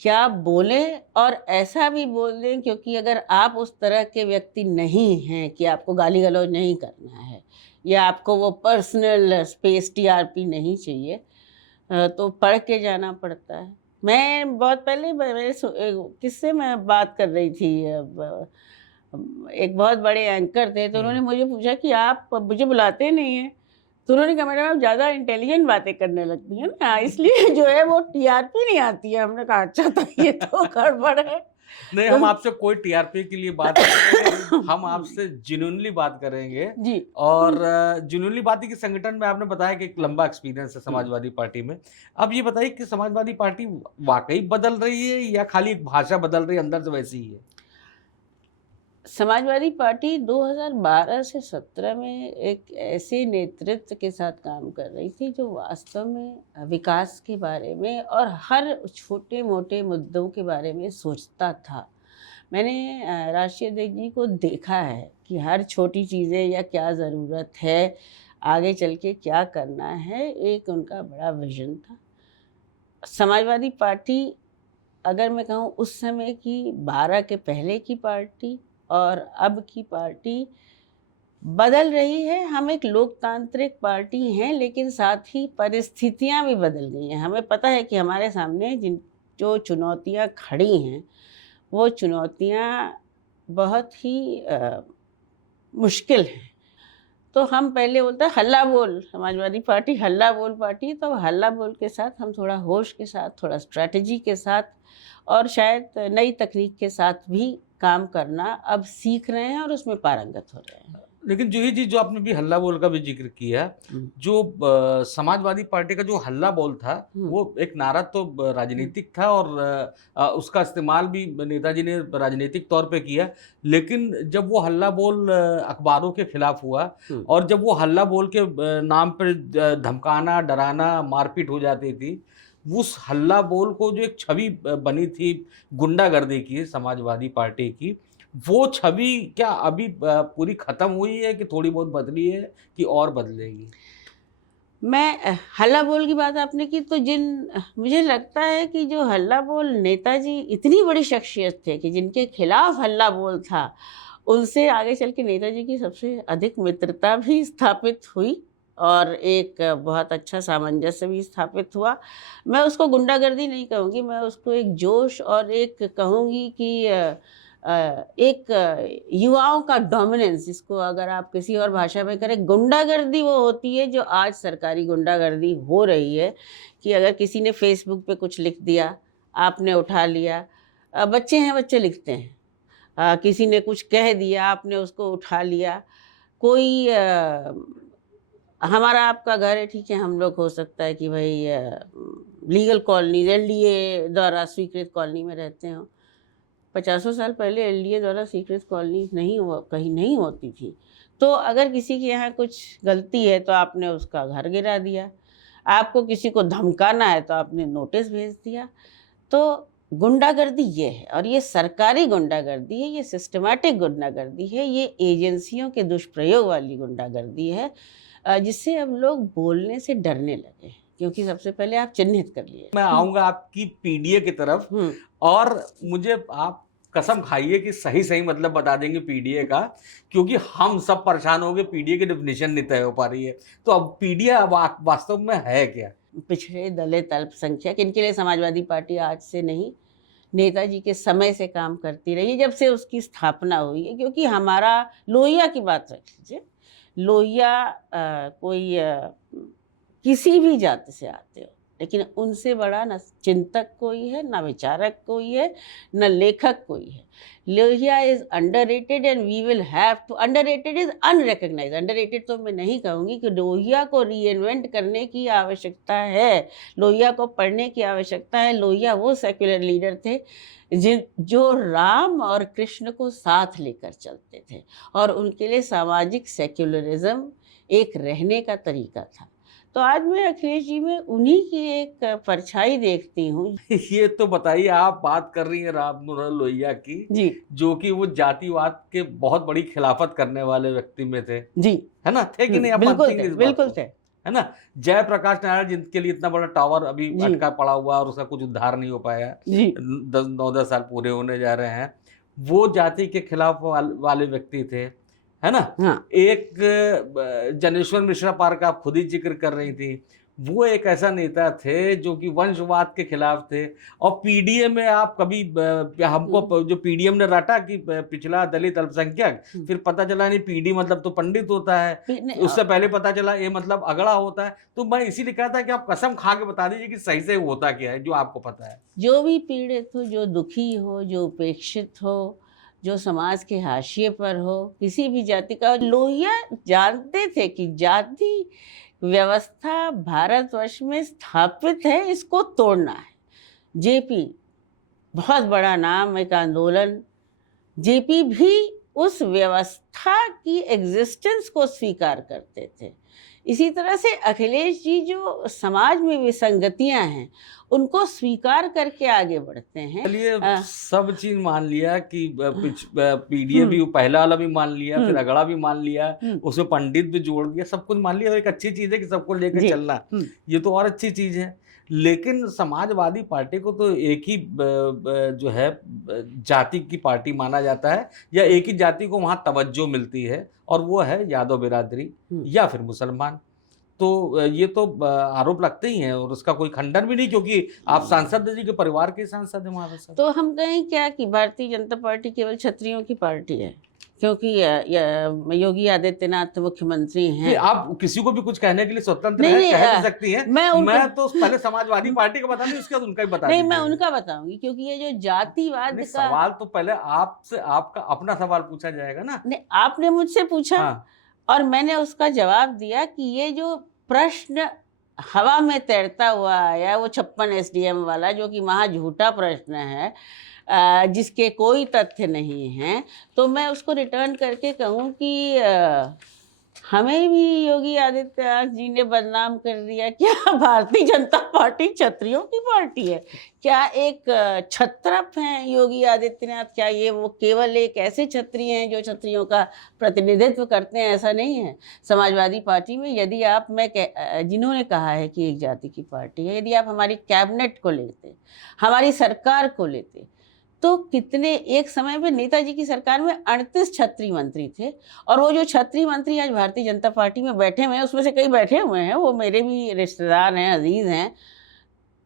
क्या बोलें और ऐसा भी बोलें, क्योंकि अगर आप उस तरह के व्यक्ति नहीं हैं कि आपको गाली-गलौज नहीं करना है या आपको वो पर्सनल स्पेस टीआरपी नहीं चाहिए, तो पढ़ के जाना पड़ता है। मैं बहुत पहले मेरे किससे मैं बात कर रही थी, एक बहुत बड़े एंकर थे, तो उन्होंने मुझे पूछा कि आप मुझे बुलाते नहीं हैं। तो उन्होंने कहा मैडम आप ज़्यादा इंटेलिजेंट बातें करने लगती हैं ना, इसलिए जो है वो टीआरपी नहीं आती है। हमने कहा अच्छा, तो ये तो गड़बड़ है। नहीं, तो हम आपसे कोई टीआरपी के लिए बात नहीं करेंगे, हम आपसे जेन्युइनली बात करेंगे। जी। और जेन्युइनली बात है कि संगठन में आपने बताया कि एक लंबा एक्सपीरियंस है समाजवादी पार्टी में। अब ये बताइए कि समाजवादी पार्टी वाक़ई बदल रही है या खाली एक भाषा बदल रही है, अंदर से वैसी ही है? समाजवादी पार्टी 2012 से 17 में एक ऐसे नेतृत्व के साथ काम कर रही थी जो वास्तव में विकास के बारे में और हर छोटे मोटे मुद्दों के बारे में सोचता था। मैंने राष्ट्रीय अध्यक्ष जी को देखा है कि हर छोटी चीज़ें या क्या ज़रूरत है, आगे चल के क्या करना है, एक उनका बड़ा विज़न था। समाजवादी पार्टी, अगर मैं कहूँ उस समय की 12 के पहले की पार्टी और अब की पार्टी, बदल रही है। हम एक लोकतांत्रिक पार्टी हैं, लेकिन साथ ही परिस्थितियां भी बदल गई हैं। हमें पता है कि हमारे सामने जो चुनौतियां खड़ी हैं, वो चुनौतियां बहुत ही मुश्किल हैं। तो हम पहले बोलते हैं हल्ला बोल, समाजवादी पार्टी हल्ला बोल पार्टी। तो हल्ला बोल के साथ हम थोड़ा होश के साथ, थोड़ा स्ट्रैटेजी के साथ और शायद नई तकनीक के साथ भी काम करना अब सीख रहे हैं और उसमें पारंगत हो रहे हैं। लेकिन जूही जी, जो आपने भी हल्ला बोल का भी जिक्र किया, जो समाजवादी पार्टी का जो हल्ला बोल था, वो एक नारा तो राजनीतिक था और उसका इस्तेमाल भी नेताजी ने राजनीतिक तौर पे किया। लेकिन जब वो हल्ला बोल अखबारों के खिलाफ हुआ और जब वो हल्ला बोल के नाम पर धमकाना, डराना, मारपीट हो जाती थी, उस हल्ला बोल को जो एक छवि बनी थी गुंडागर्दी की समाजवादी पार्टी की, वो छवि क्या अभी पूरी खत्म हुई है कि थोड़ी बहुत बदली है कि और बदलेगी? मैं हल्ला बोल की बात आपने की, तो मुझे लगता है कि जो हल्ला बोल नेताजी इतनी बड़ी शख्सियत थे कि जिनके खिलाफ हल्ला बोल था, उनसे आगे चल के नेताजी की सबसे अधिक मित्रता भी स्थापित हुई और एक बहुत अच्छा सामंजस्य भी स्थापित हुआ। मैं उसको गुंडागर्दी नहीं कहूँगी, मैं उसको एक जोश और एक कहूँगी कि एक युवाओं का डोमिनेंस, जिसको अगर आप किसी और भाषा में करें, गुंडागर्दी वो होती है जो आज सरकारी गुंडागर्दी हो रही है कि अगर किसी ने फेसबुक पे कुछ लिख दिया, आपने उठा लिया। बच्चे हैं, बच्चे लिखते हैं। किसी ने कुछ कह दिया, आपने उसको उठा लिया। कोई हमारा आपका घर है, ठीक है, हम लोग हो सकता है कि भाई लीगल कॉलोनी, एलडीए द्वारा स्वीकृत कॉलोनी में रहते हो। 50 साल पहले एलडीए द्वारा स्वीकृत कॉलोनी कहीं नहीं होती थी। तो अगर किसी के यहाँ कुछ गलती है तो आपने उसका घर गिरा दिया, आपको किसी को धमकाना है तो आपने नोटिस भेज दिया। तो गुंडागर्दी ये है, और ये सरकारी गुंडागर्दी है, ये सिस्टमैटिक गुंडागर्दी है, ये एजेंसियों के दुष्प्रयोग वाली गुंडागर्दी है, जिससे अब लोग बोलने से डरने लगे, क्योंकि सबसे पहले आप चिन्हित कर लिए। मैं आऊंगा आपकी पीडीए की तरफ, और मुझे आप कसम खाइए कि सही सही मतलब बता देंगे पीडीए का, क्योंकि हम सब परेशान हो गए, पीडीए की डेफिनेशन नहीं तय हो पा रही है। तो अब पीडीए अब वास्तव में है क्या? पिछड़े दलित अल्पसंख्यक, इनके लिए समाजवादी पार्टी आज से नहीं, नेताजी के समय से काम करती रही, जब से उसकी स्थापना हुई है। क्योंकि हमारा लोहिया की बात रख लीजिए, लोहिया कोई किसी भी जाति से आते हो, लेकिन उनसे बड़ा न चिंतक कोई है, न विचारक कोई है, न लेखक कोई है। Lohia is underrated and we will have to, underrated is unrecognised, underrated तो मैं नहीं कहूँगी, कि लोहिया को रीइन्वेंट करने की आवश्यकता है, लोहिया को पढ़ने की आवश्यकता है। लोहिया वो सेक्युलर लीडर थे जो राम और कृष्ण को साथ लेकर चलते थे, और उनके लिए सामाजिक सेक्युलरिज्म एक रहने का तरीका था। तो आज मैं अखिलेश जी में उन्हीं की एक परछाई देखती हूँ। ये तो बताइए, आप बात कर रही हैं राम मनोहर लोहिया की जी, जो कि वो जातिवाद के बहुत बड़ी खिलाफत करने वाले व्यक्ति में थे, जी, है ना? थे कि नहीं? आप बिल्कुल मानती हैं थे, इस बात बिल्कुल को? थे। है ना? जयप्रकाश नारायण, जिनके लिए इतना बड़ा टावर अभी जी। अटका पड़ा हुआ और उसका कुछ उद्धार नहीं हो पाया, जी, 9-10 साल पूरे होने जा रहे हैं, वो जाति के खिलाफ वाले व्यक्ति थे, है ना? हाँ, एक जनेश्वर मिश्रा पार्क आप खुद ही जिक्र कर रही थी, वो एक ऐसा नेता थे जो कि वंशवाद के खिलाफ थे। और पीडीए में आप कभी हमको जो पीडीएम ने रटा कि पिछला दलित अल्पसंख्यक, फिर पता चला नहीं पीडी मतलब तो पंडित होता है, उससे पहले पता चला ये मतलब अगड़ा होता है। तो मैं इसीलिए कहा था कि आप कसम खा के बता दीजिए कि सही से होता क्या है जो आपको पता है। जो भी पीड़ित हो, जो दुखी हो, जो उपेक्षित हो, जो समाज के हाशिए पर हो, किसी भी जाति का, लोहिया जानते थे कि जाति व्यवस्था भारतवर्ष में स्थापित है, इसको तोड़ना है। जेपी बहुत बड़ा नाम, एक आंदोलन, जेपी भी उस व्यवस्था की एग्जिस्टेंस को स्वीकार करते थे। इसी तरह से अखिलेश जी जो समाज में विसंगतियां हैं उनको स्वीकार करके आगे बढ़ते हैं। चलिए, सब चीज मान लिया कि पीडीए भी पहला वाला भी मान लिया, फिर अगड़ा भी मान लिया, उसमें पंडित भी जोड़ दिया, सब कुछ मान लिया। एक अच्छी चीज है कि सबको लेकर चलना, ये तो और अच्छी चीज है। लेकिन समाजवादी पार्टी को तो एक ही जो है जाति की पार्टी माना जाता है, या एक ही जाति को वहाँ तवज्जो मिलती है, और वो है यादव बिरादरी या फिर मुसलमान। तो ये तो आरोप लगते ही हैं, और उसका कोई खंडन भी नहीं, क्योंकि आप सांसद जी के परिवार के सांसद हैं वहाँ पे सर। तो हम कहें क्या कि भारतीय जनता पार्टी केवल क्षत्रियों की पार्टी है, क्योंकि योगी आदित्यनाथ मुख्यमंत्री नहीं, हैं। आप किसी को भी कुछ कहने के लिए स्वतंत्र नहीं, हैं, नहीं, कह भी सकती हैं। मैं मैं तो पहले समाजवादी पार्टी का बता दूं, उसके बाद उनका ही बता नहीं, मैं दीजिएगा। उनका बताऊंगी, क्योंकि ये जो जातिवाद नहीं, का सवाल तो पहले आपसे, आपका अपना सवाल पूछा जाएगा ना। नहीं, आपने मुझसे पूछा हाँ, और मैंने उसका जवाब दिया कि ये जो प्रश्न हवा में तैरता हुआ आया, वो 56 एसडीएम वाला, जो कि महा झूठा प्रश्न है, जिसके कोई तथ्य नहीं हैं, तो मैं उसको रिटर्न करके कहूँ कि हमें भी योगी आदित्यनाथ जी ने बदनाम कर दिया। क्या भारतीय जनता पार्टी क्षत्रियों की पार्टी है? क्या एक क्षत्रप हैं योगी आदित्यनाथ? क्या ये वो केवल एक ऐसे क्षत्रिय हैं जो क्षत्रियों का प्रतिनिधित्व करते हैं? ऐसा नहीं है। समाजवादी पार्टी में यदि आप जिन्होंने कहा है कि एक जाति की पार्टी है, यदि आप हमारी कैबिनेट को लेते, हमारी सरकार को लेते, तो कितने एक समय में नेताजी की सरकार में 38 छत्री मंत्री थे, और वो जो छत्री मंत्री आज भारतीय जनता पार्टी में बैठे हुए हैं, उसमें से कई बैठे हुए हैं, वो मेरे भी रिश्तेदार हैं, अजीज हैं।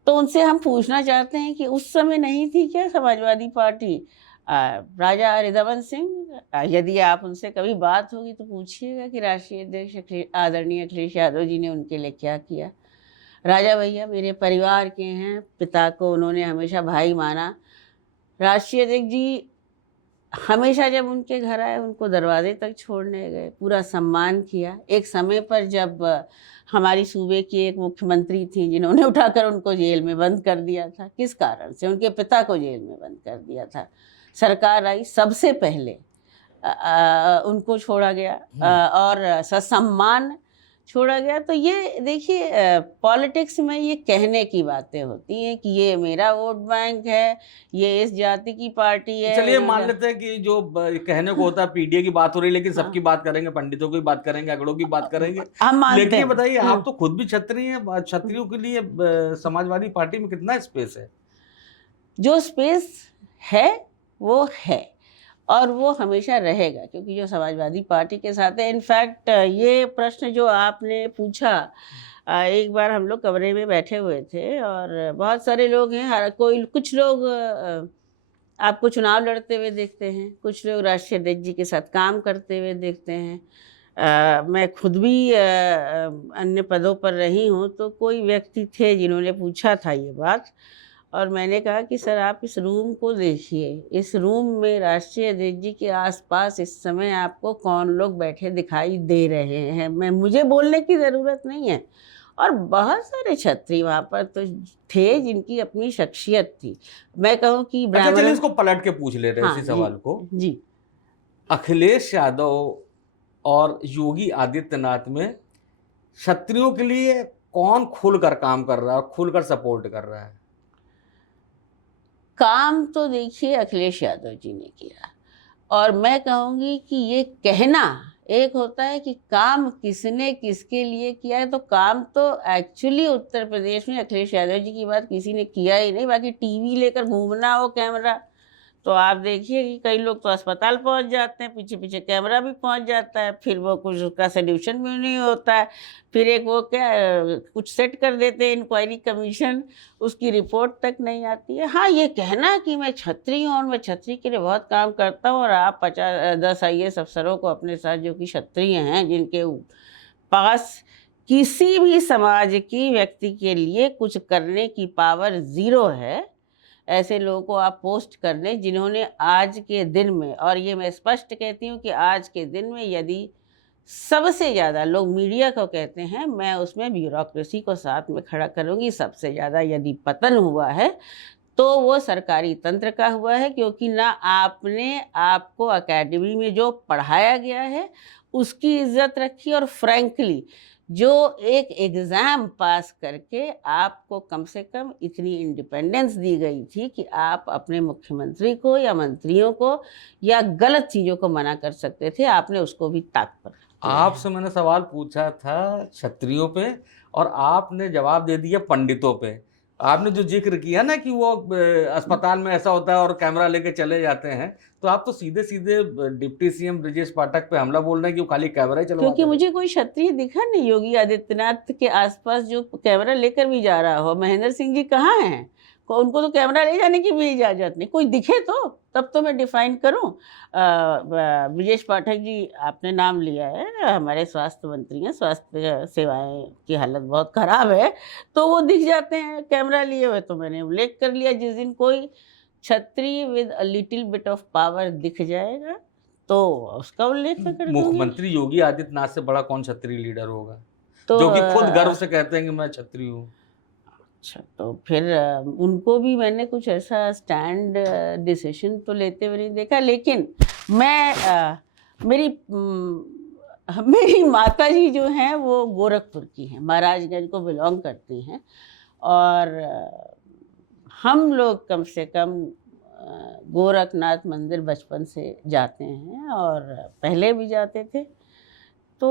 तो उनसे हम पूछना चाहते हैं कि उस समय नहीं थी क्या समाजवादी पार्टी? राजा रिदावन सिंह, यदि आप उनसे कभी बात होगी तो पूछिएगा कि राष्ट्रीय अध्यक्ष आदरणीय अखिलेश यादव जी ने उनके लिए क्या किया। राजा भैया मेरे परिवार के हैं, पिता को उन्होंने हमेशा भाई माना। राष्ट्रीय अध्यक्ष जी हमेशा जब उनके घर आए, उनको दरवाजे तक छोड़ने गए, पूरा सम्मान किया। एक समय पर जब हमारी सूबे की एक मुख्यमंत्री थी, जिन्होंने उठाकर उनको जेल में बंद कर दिया था। किस कारण से? उनके पिता को जेल में बंद कर दिया था। सरकार आई, सबसे पहले उनको छोड़ा गया और ससम्मान छोड़ा गया। तो ये देखिए, पॉलिटिक्स में ये कहने की बातें होती हैं कि ये मेरा वोट बैंक है, ये इस जाति की पार्टी है। चलिए मान लेते हैं कि जो कहने को होता है, पीडीए की बात हो रही है, लेकिन सबकी बात करेंगे, पंडितों की बात करेंगे, अगड़ों की बात करेंगे। हम मानते लेकिन ये हैं। बताइए, आप तो खुद भी क्षत्रिय हैं, क्षत्रियों के लिए समाजवादी पार्टी में कितना स्पेस है? जो स्पेस है वो है, और वो हमेशा रहेगा, क्योंकि जो समाजवादी पार्टी के साथ है। इनफैक्ट ये प्रश्न जो आपने पूछा, एक बार हम लोग कमरे में बैठे हुए थे और बहुत सारे लोग हैं, हर कोई, कुछ लोग आपको चुनाव लड़ते हुए देखते हैं, कुछ लोग राष्ट्रीय अध्यक्ष जी के साथ काम करते हुए देखते हैं। मैं खुद भी अन्य पदों पर रही हूँ, तो कोई व्यक्ति थे जिन्होंने पूछा था ये बात, और मैंने कहा कि सर आप इस रूम को देखिए, इस रूम में राष्ट्रीय अध्यक्ष जी के आसपास इस समय आपको कौन लोग बैठे दिखाई दे रहे हैं? मुझे बोलने की ज़रूरत नहीं है। और बहुत सारे छत्री वहाँ पर तो थे जिनकी अपनी शख्सियत थी। मैं कहूँ कि अच्छा, चलिए इसको पलट के पूछ ले रहे हैं हाँ, इसी सवाल को। जी, अखिलेश यादव और योगी आदित्यनाथ में क्षत्रियों के लिए कौन खुलकर काम कर रहा है, खुलकर सपोर्ट कर रहा है? काम तो देखिए अखिलेश यादव जी ने किया, और मैं कहूँगी कि ये कहना एक होता है कि काम किसने किसके लिए किया है। तो काम तो एक्चुअली उत्तर प्रदेश में अखिलेश यादव जी की बात किसी ने किया ही नहीं। बाकी टीवी लेकर घूमना हो, कैमरा, तो आप देखिए कि कई लोग तो अस्पताल पहुंच जाते हैं, पीछे पीछे कैमरा भी पहुंच जाता है, फिर वो कुछ उसका सोल्यूशन भी नहीं होता है। फिर एक वो क्या कुछ सेट कर देते हैं, इंक्वायरी कमीशन, उसकी रिपोर्ट तक नहीं आती है। हाँ, ये कहना कि मैं छत्री हूँ और मैं छत्री के लिए बहुत काम करता हूँ, और आप 10 IAS अफसरों को अपने साथ जो कि क्षत्रिय हैं, जिनके पास किसी भी समाज की व्यक्ति के लिए कुछ करने की पावर ज़ीरो है, ऐसे लोगों को आप पोस्ट कर लें, जिन्होंने आज के दिन में, और ये मैं स्पष्ट कहती हूँ कि आज के दिन में यदि सबसे ज़्यादा लोग मीडिया को कहते हैं, मैं उसमें ब्यूरोक्रेसी को साथ में खड़ा करूँगी। सबसे ज़्यादा यदि पतन हुआ है तो वो सरकारी तंत्र का हुआ है, क्योंकि ना आपने आपको एकेडमी में जो पढ़ाया गया है उसकी इज्जत रखी, और फ्रैंकली जो एक एग्ज़ाम पास करके आपको कम से कम इतनी इंडिपेंडेंस दी गई थी कि आप अपने मुख्यमंत्री को या मंत्रियों को या गलत चीज़ों को मना कर सकते थे, आपने उसको भी ताक पर रखा। आपसे मैंने सवाल पूछा था क्षत्रियों पे, और आपने जवाब दे दिया पंडितों पे। आपने जो जिक्र किया ना कि वो अस्पताल में ऐसा होता है और कैमरा लेके चले जाते हैं, तो आप तो सीधे सीधे डिप्टी सीएम ब्रजेश पाठक पे हमला बोल रहे हैं कि वो खाली कैमरा ही क्योंकि चलवाते थे। मुझे कोई क्षत्रिय दिखा नहीं योगी आदित्यनाथ के आसपास जो कैमरा लेकर भी जा रहा हो। महेंद्र सिंह जी कहाँ हैं? उनको तो कैमरा ले जाने की भी इजाजत नहीं। कोई दिखे तो तब तो मैं डिफाइन करूं। ब्रजेश पाठक जी आपने नाम लिया है, हमारे स्वास्थ्य मंत्री हैं, स्वास्थ्य सेवाएं की हालत बहुत खराब है, तो वो दिख जाते हैं कैमरा लिए हुए। तो मैंने उल्लेख कर लिया, जिस दिन कोई क्षत्रिय with a little bit of power दिख जाएगा तो उसका उल्लेख मैं कर दूंगी। मुख्यमंत्री योगी आदित्यनाथ से बड़ा कौन क्षत्रिय लीडर होगा तो जो कि खुद गर्व से कहते हैं कि मैं क्षत्रिय हूँ? अच्छा, तो फिर उनको भी मैंने कुछ ऐसा स्टैंड डिसीजन तो लेते हुए नहीं देखा। लेकिन मैं मेरी माता जी जो हैं वो गोरखपुर की हैं, महाराजगंज को बिलोंग करती हैं। और हम लोग कम से कम गोरखनाथ मंदिर बचपन से जाते हैं और पहले भी जाते थे। तो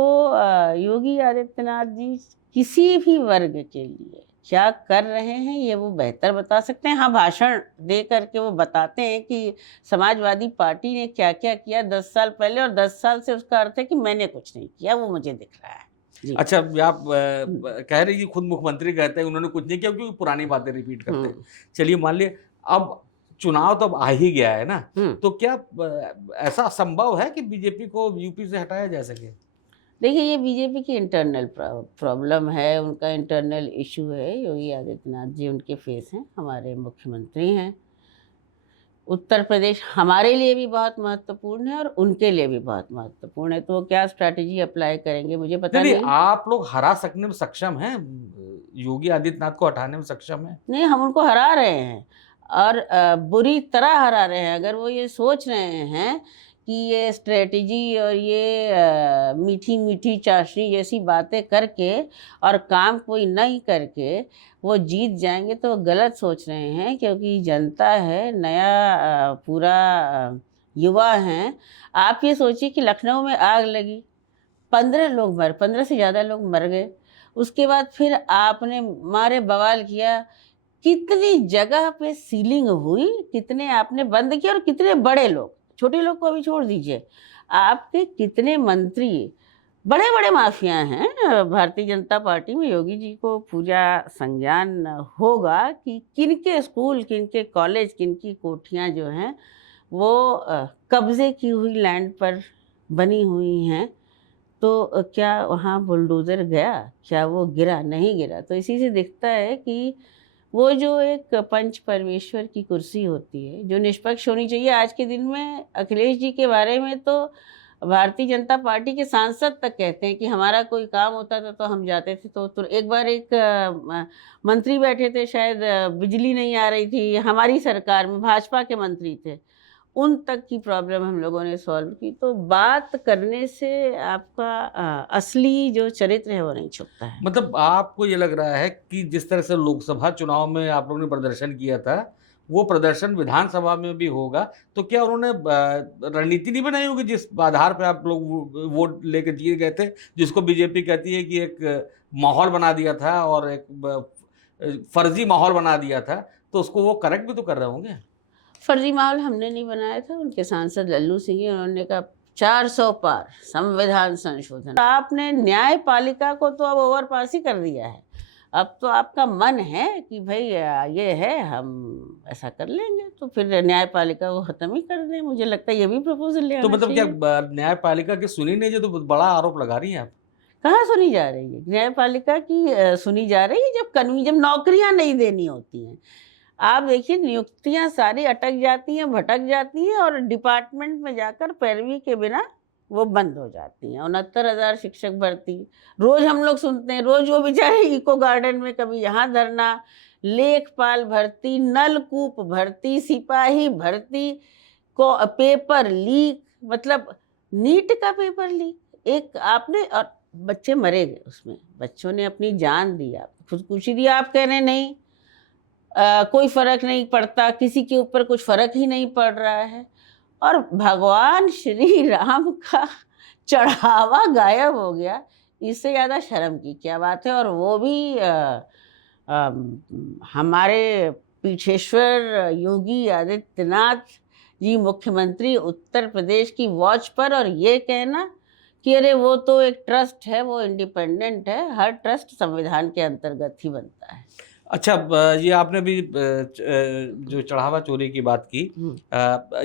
योगी आदित्यनाथ जी किसी भी वर्ग के लिए क्या कर रहे हैं ये वो बेहतर बता सकते हैं। हाँ, भाषण दे करके वो बताते हैं कि समाजवादी पार्टी ने क्या क्या किया 10 साल पहले, और 10 साल से उसका अर्थ है कि मैंने कुछ नहीं किया, वो मुझे दिख रहा है। जी। अच्छा, आप कह रहे हैं कि खुद मुख्यमंत्री कहते हैं उन्होंने कुछ नहीं किया क्योंकि पुरानी बातें रिपीट करते हैं। चलिए मान लिए अब चुनाव तो अब आ ही गया है ना, तो क्या ऐसा संभव है कि बीजेपी को यूपी से हटाया जा सके? देखिए, ये बीजेपी की इंटरनल प्रॉब्लम है, उनका इंटरनल इशू है। योगी आदित्यनाथ जी उनके फेस हैं, हमारे मुख्यमंत्री हैं। उत्तर प्रदेश हमारे लिए भी बहुत महत्वपूर्ण है और उनके लिए भी बहुत महत्वपूर्ण है। तो वो क्या स्ट्रैटेजी अप्लाई करेंगे मुझे पता नहीं। आप लोग हरा सकने में सक्षम हैं, योगी आदित्यनाथ को हटाने में सक्षम हैं? नहीं, हम उनको हरा रहे हैं और बुरी तरह हरा रहे हैं। अगर वो ये सोच रहे हैं कि ये स्ट्रेटजी और ये मीठी मीठी चाशनी जैसी बातें करके और काम कोई नहीं करके वो जीत जाएंगे, तो वो गलत सोच रहे हैं। क्योंकि जनता है, नया पूरा युवा हैं। आप ये सोचिए कि लखनऊ में आग लगी, 15 से ज़्यादा लोग मर गए। उसके बाद फिर आपने मारे बवाल किया, कितनी जगह पे सीलिंग हुई, कितने आपने बंद किया, और कितने बड़े लोग, छोटे लोग को अभी छोड़ दीजिए, आपके कितने मंत्री बड़े बड़े माफिया हैं। भारतीय जनता पार्टी में योगी जी को पूरा संज्ञान होगा कि किनके स्कूल, किनके कॉलेज, किनकी कोठियाँ जो हैं वो कब्जे की हुई लैंड पर बनी हुई हैं। तो क्या वहाँ बुलडोज़र गया? क्या वो गिरा? नहीं गिरा। तो इसी से दिखता है कि वो जो एक पंच परमेश्वर की कुर्सी होती है जो निष्पक्ष होनी चाहिए। आज के दिन में अखिलेश जी के बारे में तो भारतीय जनता पार्टी के सांसद तक कहते हैं कि हमारा कोई काम होता था तो हम जाते थे। तो एक बार एक मंत्री बैठे थे, शायद बिजली नहीं आ रही थी हमारी सरकार में, भाजपा के मंत्री थे, उन तक की प्रॉब्लम हम लोगों ने सॉल्व की। तो बात करने से आपका असली जो चरित्र है वो नहीं छुपता है। मतलब आपको ये लग रहा है कि जिस तरह से लोकसभा चुनाव में आप लोगों ने प्रदर्शन किया था, वो प्रदर्शन विधानसभा में भी होगा, तो क्या उन्होंने रणनीति नहीं बनाई होगी जिस आधार पे आप लोग वोट लेके जीत गए थे, जिसको बीजेपी कहती है कि एक माहौल बना दिया था और एक फर्जी माहौल बना दिया था, तो उसको वो करेक्ट भी तो कर रहे होंगे? फर्जी माहौल हमने नहीं बनाया था, उनके सांसद लल्लू सिंह जी, उन्होंने कहा 400 पार संविधान संशोधन। आपने न्यायपालिका को तो अब ओवरपास ही कर दिया है। अब तो आपका मन है कि भाई ये है, हम ऐसा कर लेंगे, तो फिर न्यायपालिका को ख़त्म ही कर दें। मुझे लगता है ये भी प्रपोजल ले तो आना मतलब चाहिए। क्या न्यायपालिका की सुनी नहीं, जो तो बड़ा आरोप लगा रही हैं आप? कहाँ सुनी जा रही है न्यायपालिका की? सुनी जा रही है जब नौकरियां नहीं देनी होती हैं। आप देखिए, नियुक्तियां सारी अटक जाती हैं, भटक जाती हैं, और डिपार्टमेंट में जाकर पैरवी के बिना वो बंद हो जाती हैं। 69,000 शिक्षक भर्ती रोज हम लोग सुनते हैं। रोज वो बेचारे इको गार्डन में कभी यहाँ धरना, लेखपाल भर्ती, नलकूप भर्ती, सिपाही भर्ती को पेपर लीक, मतलब नीट का पेपर लीक। एक आपने, और बच्चे मरे गए उसमें, बच्चों ने अपनी जान दी, आप खुदकुशी दी। आप कह रहे नहीं कोई फर्क नहीं पड़ता, किसी के ऊपर कुछ फर्क ही नहीं पड़ रहा है, और भगवान श्री राम का चढ़ावा गायब हो गया। इससे ज़्यादा शर्म की क्या बात है? और वो भी हमारे पीठेश्वर योगी आदित्यनाथ जी मुख्यमंत्री उत्तर प्रदेश की वॉच पर, और ये कहना कि अरे वो तो एक ट्रस्ट है, वो इंडिपेंडेंट है। हर ट्रस्ट संविधान के अंतर्गत ही बनता है। अच्छा, ये आपने भी जो चढ़ावा चोरी की बात की,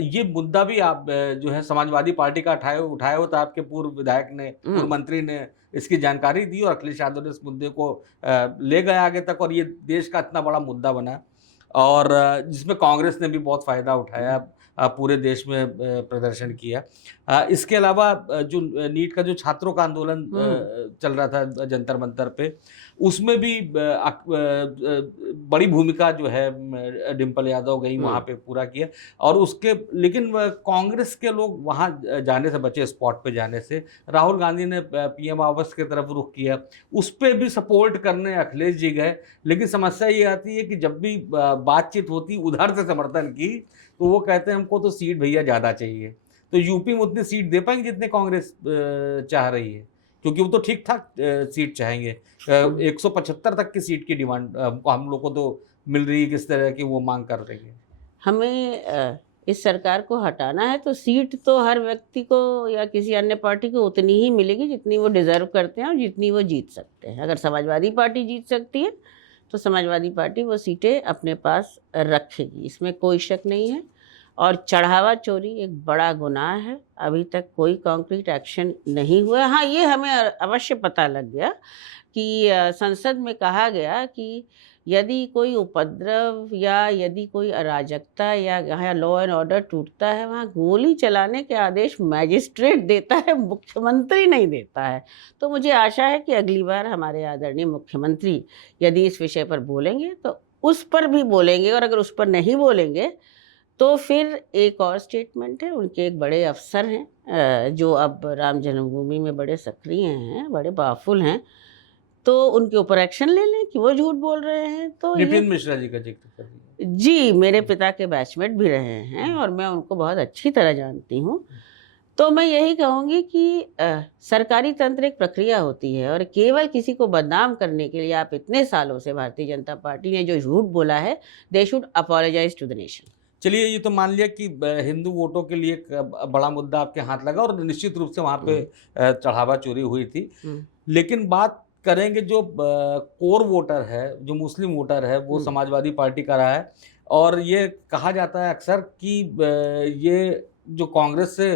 ये मुद्दा भी आप जो है समाजवादी पार्टी का उठाया हो, तो आपके पूर्व विधायक ने, पूर्व मंत्री ने इसकी जानकारी दी और अखिलेश यादव ने इस मुद्दे को ले गए आगे तक, और ये देश का इतना बड़ा मुद्दा बना, और जिसमें कांग्रेस ने भी बहुत फायदा उठाया, पूरे देश में प्रदर्शन किया। इसके अलावा जो नीट का जो छात्रों का आंदोलन चल रहा था जंतर मंतर पे, उसमें भी बड़ी भूमिका जो है डिम्पल यादव गई वहाँ पे पूरा किया, और उसके लेकिन कांग्रेस के लोग वहाँ जाने से बचे, स्पॉट पे जाने से। राहुल गांधी ने पीएम आवास की तरफ रुख किया, उस पर भी सपोर्ट करने अखिलेश जी गए, लेकिन समस्या ये आती है कि जब भी बातचीत होती उधर से समर्थन की, तो वो कहते हैं हमको तो सीट भैया ज़्यादा चाहिए। तो यूपी में उतनी सीट दे पाएंगे जितने कांग्रेस चाह रही है, क्योंकि वो तो ठीक ठाक सीट चाहेंगे। 175 तक की सीट की डिमांड हम लोग को तो मिल रही है, किस तरह की वो मांग कर रही है। हमें इस सरकार को हटाना है तो सीट तो हर व्यक्ति को या किसी अन्य पार्टी को उतनी ही मिलेगी जितनी वो डिज़र्व करते हैं और जितनी वो जीत सकते हैं। अगर समाजवादी पार्टी जीत सकती है तो समाजवादी पार्टी वो सीटें अपने पास रखेगी, इसमें कोई शक नहीं है। और चढ़ावा चोरी एक बड़ा गुनाह है, अभी तक कोई कॉन्क्रीट एक्शन नहीं हुआ। हाँ, ये हमें अवश्य पता लग गया कि संसद में कहा गया कि यदि कोई उपद्रव या यदि कोई अराजकता या यहाँ लॉ एंड ऑर्डर टूटता है, वहाँ गोली चलाने के आदेश मैजिस्ट्रेट देता है, मुख्यमंत्री नहीं देता है। तो मुझे आशा है कि अगली बार हमारे आदरणीय मुख्यमंत्री यदि इस विषय पर बोलेंगे तो उस पर भी बोलेंगे, और अगर उस पर नहीं बोलेंगे तो फिर एक और स्टेटमेंट है, उनके एक बड़े अफसर हैं जो अब राम जन्मभूमि में बड़े सक्रिय हैं, बड़े पावरफुल हैं, तो उनके ऊपर एक्शन ले लें कि वो झूठ बोल रहे हैं। तो नितिन मिश्रा जी का जिक्र कर दिया। जी, मेरे पिता के बैचमेट भी रहे हैं और मैं उनको बहुत अच्छी तरह जानती हूँ। तो मैं यही कहूँगी कि सरकारी तंत्र एक प्रक्रिया होती है, और केवल किसी को बदनाम करने के लिए आप इतने सालों से भारतीय जनता पार्टी ने जो झूठ बोला है, they should apologise to the nation. चलिए, ये तो मान लिया कि हिंदू वोटों के लिए एक बड़ा मुद्दा आपके हाथ लगा, और निश्चित रूप से वहाँ पे चढ़ावा चोरी हुई थी। लेकिन बात करेंगे जो कोर वोटर है, जो मुस्लिम वोटर है, वो समाजवादी पार्टी का रहा है, और ये कहा जाता है अक्सर कि ये जो कांग्रेस से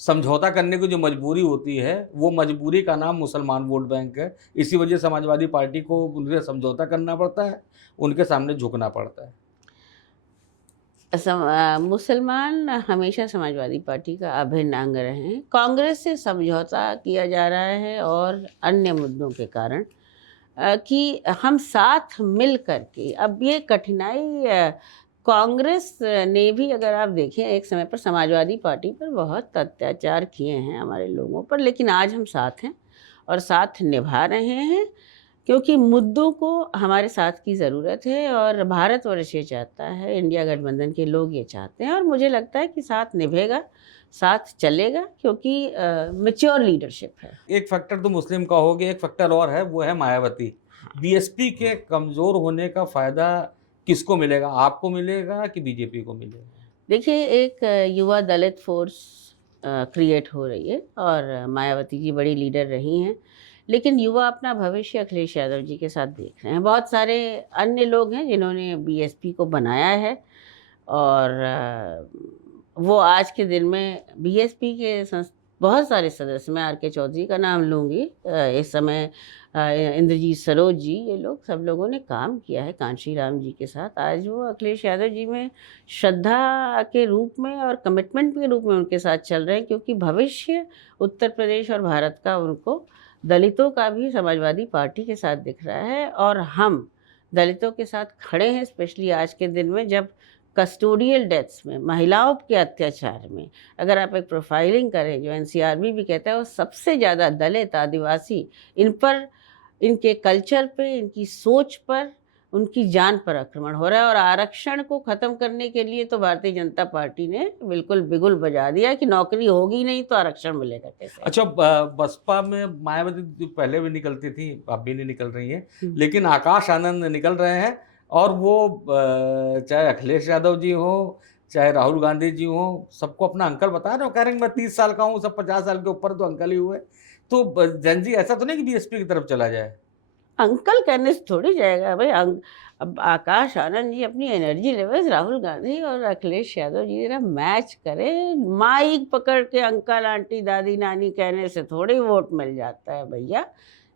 समझौता करने की जो मजबूरी होती है, वो मजबूरी का नाम मुसलमान वोट बैंक है। इसी वजह समाजवादी पार्टी को उनसे समझौता करना पड़ता है, उनके सामने झुकना पड़ता है। मुसलमान हमेशा समाजवादी पार्टी का अभिन्न अंग रहे हैं। कांग्रेस से समझौता किया जा रहा है और अन्य मुद्दों के कारण कि हम साथ मिल करके, अब ये कठिनाई कांग्रेस ने भी, अगर आप देखें, एक समय पर समाजवादी पार्टी पर बहुत अत्याचार किए हैं हमारे लोगों पर, लेकिन आज हम साथ हैं और साथ निभा रहे हैं, क्योंकि मुद्दों को हमारे साथ की ज़रूरत है और भारतवर्ष ये चाहता है, इंडिया गठबंधन के लोग ये चाहते हैं, और मुझे लगता है कि साथ निभेगा, साथ चलेगा, क्योंकि मैच्योर लीडरशिप है। एक फैक्टर तो मुस्लिम का हो गया, एक फैक्टर और है, वो है मायावती। बीएसपी के कमज़ोर होने का फ़ायदा किसको मिलेगा? आपको मिलेगा कि बीजेपी को मिलेगा? देखिए, एक युवा दलित फोर्स क्रिएट हो रही है, और मायावती जी बड़ी लीडर रही हैं, लेकिन युवा अपना भविष्य अखिलेश यादव जी के साथ देख रहे हैं। बहुत सारे अन्य लोग हैं जिन्होंने बीएसपी को बनाया है, और वो आज के दिन में बीएसपी के बहुत सारे सदस्य, मैं आर.के. चौधरी का नाम लूँगी, इस समय इंद्रजीत सरोज जी, ये लोग सब लोगों ने काम किया है कांशी राम जी के साथ। आज वो अखिलेश यादव जी में श्रद्धा के रूप में और कमिटमेंट के रूप में उनके साथ चल रहे हैं, क्योंकि भविष्य उत्तर प्रदेश और भारत का उनको, दलितों का भी समाजवादी पार्टी के साथ दिख रहा है, और हम दलितों के साथ खड़े हैं, स्पेशली आज के दिन में जब कस्टोडियल डेथ्स में, महिलाओं के अत्याचार में, अगर आप एक प्रोफाइलिंग करें, जो एनसीआरबी भी कहता है, वो सबसे ज़्यादा दलित, आदिवासी, इन पर, इनके कल्चर पे, इनकी सोच पर उनकी जान पर आक्रमण हो रहा है। और आरक्षण को ख़त्म करने के लिए तो भारतीय जनता पार्टी ने बिल्कुल बिगुल बजा दिया कि नौकरी होगी नहीं तो आरक्षण मिलेगा कैसे। अच्छा, बसपा में मायावती जो पहले भी निकलती थी, अब भी नहीं निकल रही हैं, लेकिन आकाश आनंद निकल रहे हैं। और वो चाहे अखिलेश यादव जी हो, चाहे राहुल गांधी जी हो, सबको अपना अंकल बता रहे हो, कह रहे हैं मैं 30 साल का हूँ, सब 50 साल के ऊपर तो अंकल ही हुए। तो जन जी ऐसा तो नहीं कि बीएसपी की तरफ चला जाए? अंकल कहने से थोड़ी जाएगा भाई। अब आकाश आनंद जी अपनी एनर्जी लेवल्स राहुल गांधी और अखिलेश यादव जी जरा मैच करे। माइक पकड़ के अंकल आंटी दादी नानी कहने से थोड़ी वोट मिल जाता है भैया।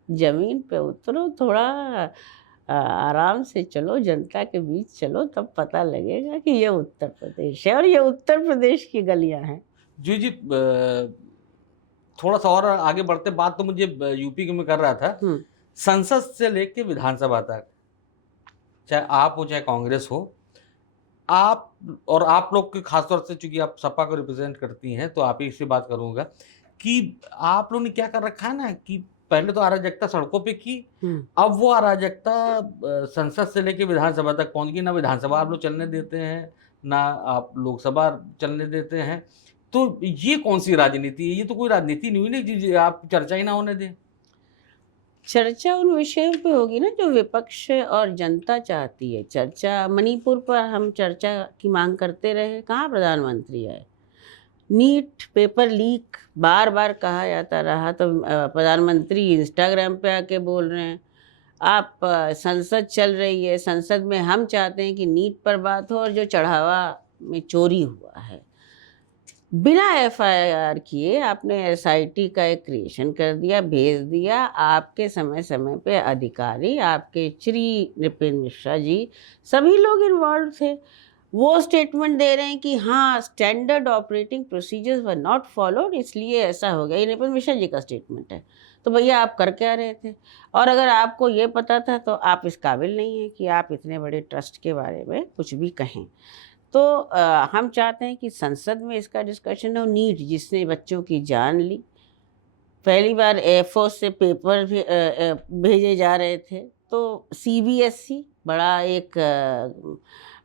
जमीन पे उतरो, थोड़ा आराम से चलो, जनता के बीच चलो, तब पता लगेगा कि ये उत्तर प्रदेश है और ये उत्तर प्रदेश की गलियां हैं। जी जी, थोड़ा सा और आगे बढ़ते, बात तो मुझे यूपी की में कर रहा था। संसद से लेके विधानसभा तक, चाहे आप हो चाहे कांग्रेस हो, आप और आप लोग के खासतौर से, चूंकि आप सपा को रिप्रेजेंट करती हैं तो आप ही से बात करूंगा कि आप लोगों ने क्या कर रखा है ना कि पहले तो अराजकता सड़कों पे की, अब वो अराजकता संसद से लेके विधानसभा तक पहुंच गई। ना विधानसभा आप लोग चलने देते हैं, ना आप लोकसभा चलने देते हैं। तो ये कौन सी राजनीति है? ये तो कोई राजनीति नहीं हुई ना जी, आप चर्चा ही ना होने दें। चर्चा उन विषयों पे होगी ना जो विपक्ष और जनता चाहती है। चर्चा मणिपुर पर हम चर्चा की मांग करते रहे, कहाँ प्रधानमंत्री आए। नीट पेपर लीक बार बार कहा जाता रहा तो प्रधानमंत्री इंस्टाग्राम पे आके बोल रहे हैं। आप संसद चल रही है, संसद में हम चाहते हैं कि नीट पर बात हो और जो चढ़ावा में चोरी हुआ है, बिना एफआईआर किए आपने एसआईटी का एक क्रिएशन कर दिया, भेज दिया। आपके समय समय पे अधिकारी, आपके श्री नृपेंद्र मिश्रा जी, सभी लोग इन्वॉल्व थे। वो स्टेटमेंट दे रहे हैं कि हाँ, standard operating procedures were not followed, इसलिए ऐसा हो गया। ये नृपेंद्र मिश्रा जी का स्टेटमेंट है। तो भैया आप कर क्या रहे थे? और अगर आपको ये पता था तो आप इस काबिल नहीं हैं कि आप इतने बड़े ट्रस्ट के बारे में कुछ भी कहें। तो हम चाहते हैं कि संसद में इसका डिस्कशन हो। नीट जिसने बच्चों की जान ली, पहली बार एयरफोर्स से पेपर भेजे जा रहे थे तो सीबीएसई बड़ा एक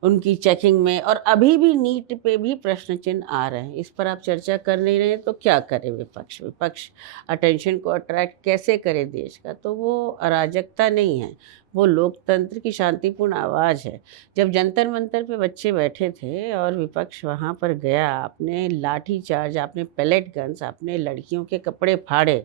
उनकी चेकिंग में, और अभी भी नीट पे भी प्रश्न चिन्ह आ रहे हैं। इस पर आप चर्चा कर नहीं रहे तो क्या करे विपक्ष? विपक्ष अटेंशन को अट्रैक्ट कैसे करे देश का? तो वो अराजकता नहीं है, वो लोकतंत्र की शांतिपूर्ण आवाज़ है। जब जंतर मंतर पे बच्चे बैठे थे और विपक्ष वहाँ पर गया, आपने लाठी चार्ज, आपने पैलेट गन्स, आपने लड़कियों के कपड़े फाड़े,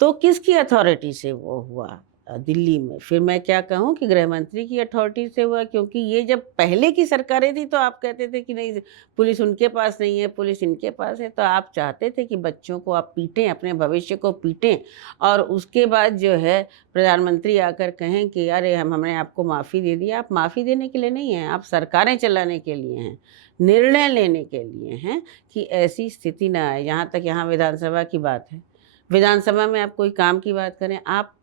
तो किसकी अथॉरिटी से वो हुआ? दिल्ली में। फिर मैं क्या कहूँ कि गृह मंत्री की अथॉरिटी से हुआ, क्योंकि ये जब पहले की सरकारें थी तो आप कहते थे कि नहीं, पुलिस उनके पास नहीं है, पुलिस इनके पास है। तो आप चाहते थे कि बच्चों को आप पीटें, अपने भविष्य को पीटें, और उसके बाद जो है प्रधानमंत्री आकर कहें कि अरे हमने आपको माफ़ी दे दी। आप माफ़ी देने के लिए नहीं हैं, आप सरकारें चलाने के लिए हैं, निर्णय लेने के लिए हैं कि ऐसी स्थिति ना आए। यहाँ तक यहाँ विधानसभा की बात है, विधानसभा में आप कोई काम की बात करें, आप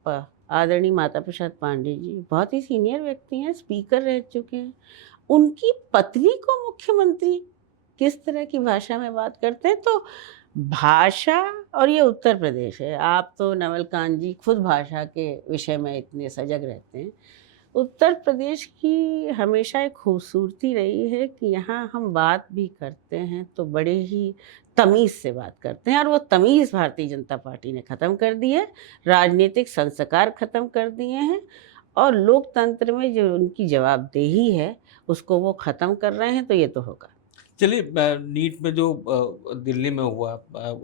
आदरणीय माता प्रसाद पांडे जी बहुत ही सीनियर व्यक्ति हैं, स्पीकर रह चुके हैं, उनकी पत्नी को मुख्यमंत्री किस तरह की भाषा में बात करते हैं। तो भाषा, और ये उत्तर प्रदेश है, आप तो नवल कांत जी खुद भाषा के विषय में इतने सजग रहते हैं। उत्तर प्रदेश की हमेशा एक खूबसूरती रही है कि यहाँ हम बात भी करते हैं तो बड़े ही तमीज़ से बात करते हैं, और वो तमीज़ भारतीय जनता पार्टी ने ख़त्म कर दी है। राजनीतिक संस्कार ख़त्म कर दिए हैं, और लोकतंत्र में जो उनकी जवाबदेही है उसको वो ख़त्म कर रहे हैं। तो ये तो होगा। चलिए, नीट में जो दिल्ली में हुआ,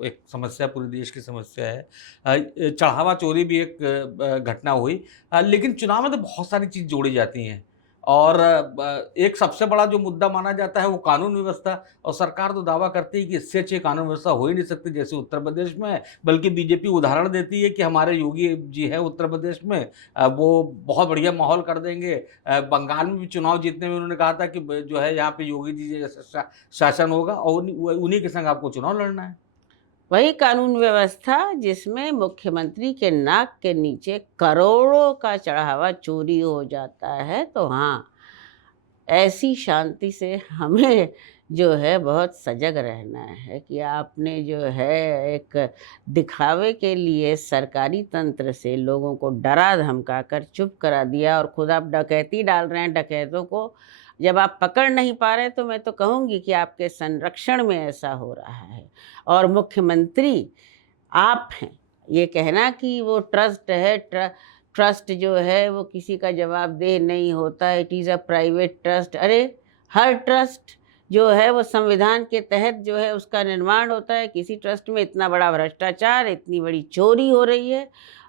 एक समस्या, पूरे देश की समस्या है। चढ़ावा चोरी भी एक घटना हुई, लेकिन चुनाव में तो बहुत सारी चीज़ जोड़ी जाती हैं। और एक सबसे बड़ा जो मुद्दा माना जाता है वो कानून व्यवस्था, और सरकार तो दावा करती है कि इससे अच्छी कानून व्यवस्था हो ही नहीं सकती जैसे उत्तर प्रदेश में है। बल्कि बीजेपी उदाहरण देती है कि हमारे योगी जी है उत्तर प्रदेश में, वो बहुत बढ़िया माहौल कर देंगे। बंगाल में भी चुनाव जीतने में उन्होंने कहा था कि जो है यहाँ पे योगी जी जैसा शासन होगा, और उन्हीं के संग आपको चुनाव लड़ना है। वही कानून व्यवस्था जिसमें मुख्यमंत्री के नाक के नीचे करोड़ों का चढ़ावा चोरी हो जाता है। तो हाँ, ऐसी शांति से हमें जो है बहुत सजग रहना है कि आपने जो है एक दिखावे के लिए सरकारी तंत्र से लोगों को डरा धमका कर चुप करा दिया, और खुद आप डकैती डाल रहे हैं डकैतों को। जब आप पकड़ नहीं पा रहे तो मैं तो कहूँगी कि आपके संरक्षण में ऐसा हो रहा है। और मुख्यमंत्री आप हैं। ये कहना कि वो ट्रस्ट है, ट्रस्ट जो है वो किसी का जवाबदेह नहीं होता है, it is a private trust. अरे हर ट्रस्ट जो है वो संविधान के तहत जो है उसका निर्माण होता है। किसी ट्रस्ट में इतना बड़ा भ्रष्टाचार, इतनी बड़ी चोरी हो रही है,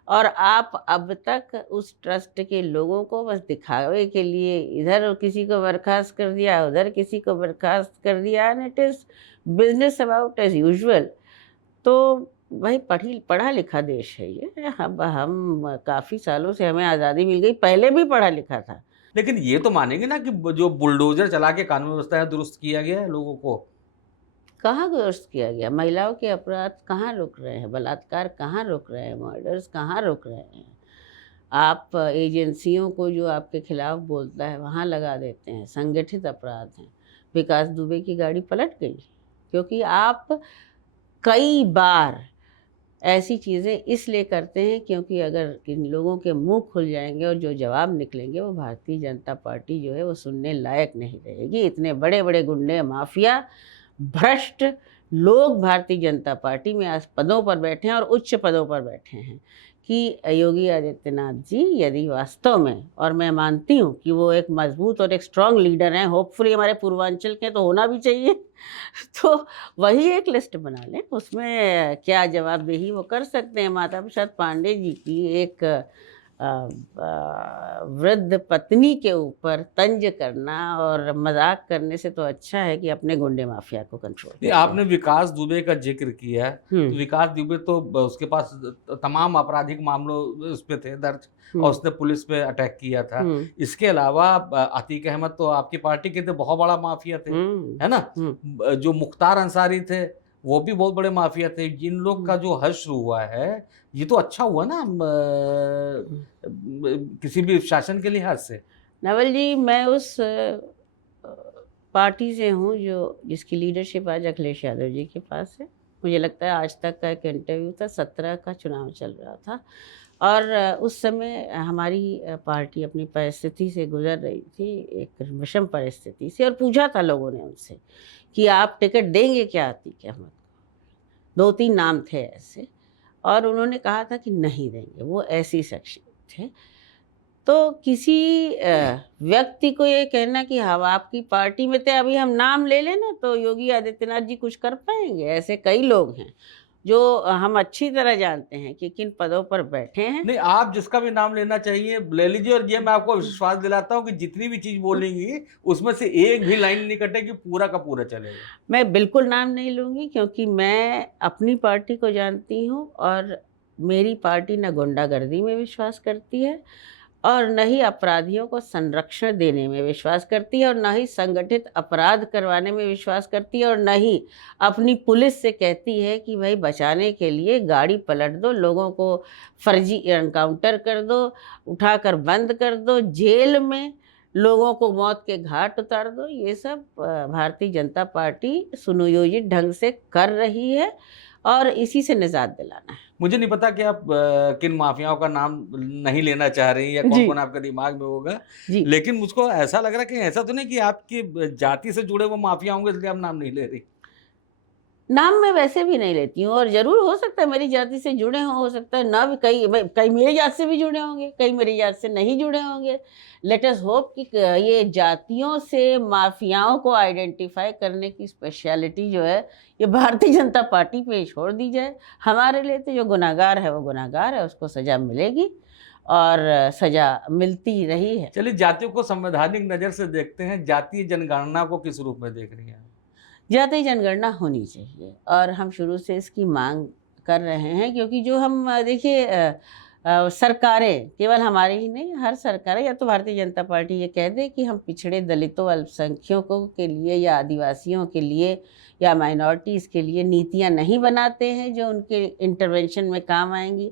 और आप अब तक उस ट्रस्ट के लोगों को बस दिखावे के लिए इधर किसी को बर्खास्त कर दिया, उधर किसी को बर्खास्त कर दिया, and it is business about as usual. तो भाई पढ़ा लिखा देश है ये। अब हम काफ़ी सालों से, हमें आज़ादी मिल गई, पहले भी पढ़ा लिखा था। लेकिन ये तो मानेंगे ना कि जो बुलडोजर चला के कानून व्यवस्था है दुरुस्त किया गया है लोगों को। कहाँ दुरुस्त किया गया? महिलाओं के अपराध कहाँ रुक रहे हैं? बलात्कार कहाँ रुक रहे हैं? मर्डर्स कहाँ रुक रहे हैं? आप एजेंसियों को जो आपके खिलाफ बोलता है वहाँ लगा देते हैं। संगठित अपराध हैं। विकास दुबे की गाड़ी पलट गई क्योंकि आप कई बार ऐसी चीज़ें इसलिए करते हैं क्योंकि अगर इन लोगों के मुंह खुल जाएंगे और जो जवाब निकलेंगे वो भारतीय जनता पार्टी जो है वो सुनने लायक नहीं रहेगी। इतने बड़े बड़े गुंडे, माफिया, भ्रष्ट लोग भारतीय जनता पार्टी में आज पदों पर बैठे हैं और उच्च पदों पर बैठे हैं कि योगी आदित्यनाथ जी यदि वास्तव में, और मैं मानती हूँ कि वो एक मजबूत और एक स्ट्रांग लीडर हैं, होपफुली हमारे पूर्वांचल के तो होना भी चाहिए, तो वही एक लिस्ट बना लें। उसमें क्या जवाबदेही वो कर सकते हैं। माता प्रसाद पांडे जी की एक वृद्ध पत्नी के ऊपर तंज करना और मजाक करने से तो अच्छा है कि अपने गुंडे माफिया को कंट्रोल नहीं, करें। आपने विकास दुबे का जिक्र किया है, तो विकास दुबे तो उसके पास तमाम आपराधिक मामलों उस पे थे दर्ज, और उसने पुलिस पे अटैक किया था। इसके अलावा अतीक अहमद तो आपकी पार्टी के थे, बहुत बड़ा माफिया थे, है ना। जो मुख्तार अंसारी थे वो भी बहुत बड़े माफिया थे। जिन लोग का जो हश्र हुआ है ये तो अच्छा हुआ ना किसी भी शासन के लिहाज से। नवल जी, मैं उस पार्टी से हूँ जो जिसकी लीडरशिप आज अखिलेश यादव जी के पास है। मुझे लगता है आज तक का एक इंटरव्यू था, 17 का चुनाव चल रहा था, और उस समय हमारी पार्टी अपनी परिस्थिति से गुजर रही थी, एक विषम परिस्थिति से, और पूछा था लोगों ने उनसे कि आप टिकट देंगे क्या अतीक अहमद को। 2-3 नाम थे ऐसे, और उन्होंने कहा था कि नहीं देंगे। वो ऐसी शख्सियत थे। तो किसी व्यक्ति को ये कहना कि हम आपकी पार्टी में थे, अभी हम नाम ले लें ना तो योगी आदित्यनाथ जी कुछ कर पाएंगे। ऐसे कई लोग हैं जो हम अच्छी तरह जानते हैं कि किन पदों पर बैठे हैं। नहीं, आप जिसका भी नाम लेना चाहिए ले लीजिए, और ये मैं आपको विश्वास दिलाता हूँ कि जितनी भी चीज बोलेंगी उसमें से एक भी लाइन नहीं कटेगी, पूरा का पूरा चलेगा। मैं बिल्कुल नाम नहीं लूँगी क्योंकि मैं अपनी पार्टी को जानती हूँ, और मेरी पार्टी न गुंडागर्दी में विश्वास करती है और न ही अपराधियों को संरक्षण देने में विश्वास करती है, और न ही संगठित अपराध करवाने में विश्वास करती है, और न ही अपनी पुलिस से कहती है कि भाई बचाने के लिए गाड़ी पलट दो, लोगों को फर्जी एनकाउंटर कर दो, उठाकर बंद कर दो, जेल में लोगों को मौत के घाट उतार दो। ये सब भारतीय जनता पार्टी सुनियोजित ढंग से कर रही है, और इसी से निजात दिलाना है। मुझे नहीं पता कि आप किन माफियाओं का नाम नहीं लेना चाह रही हैं या कौन कौन आपके दिमाग में होगा, लेकिन मुझको ऐसा लग रहा है कि ऐसा तो नहीं कि आपकी जाति से जुड़े वो माफिया होंगे इसलिए आप नाम नहीं ले रही। नाम मैं वैसे भी नहीं लेती हूँ, और ज़रूर हो सकता है मेरी जाति से जुड़े हों, हो सकता है ना भी, कई मेरी जात से भी जुड़े होंगे, कई मेरी जात से नहीं जुड़े होंगे। लेट अस होप कि ये जातियों से माफियाओं को आइडेंटिफाई करने की स्पेशलिटी जो है ये भारतीय जनता पार्टी पे छोड़ दी जाए। हमारे लिए तो जो गुनाहगार है वो गुनाहगार है, उसको सज़ा मिलेगी और सज़ा मिलती रही है। चलिए, जातियों को संवैधानिक नज़र से देखते हैं, जातीय जनगणना को किस रूप में देख रही हैं? जातीय जनगणना होनी चाहिए, और हम शुरू से इसकी मांग कर रहे हैं, क्योंकि जो हम देखिए सरकारें, केवल हमारी ही नहीं, हर सरकारें, या तो भारतीय जनता पार्टी ये कह दे कि हम पिछड़े दलितों, अल्पसंख्यकों के लिए या आदिवासियों के लिए या माइनॉरिटीज़ के लिए नीतियां नहीं बनाते हैं जो उनके इंटरवेंशन में काम आएंगी।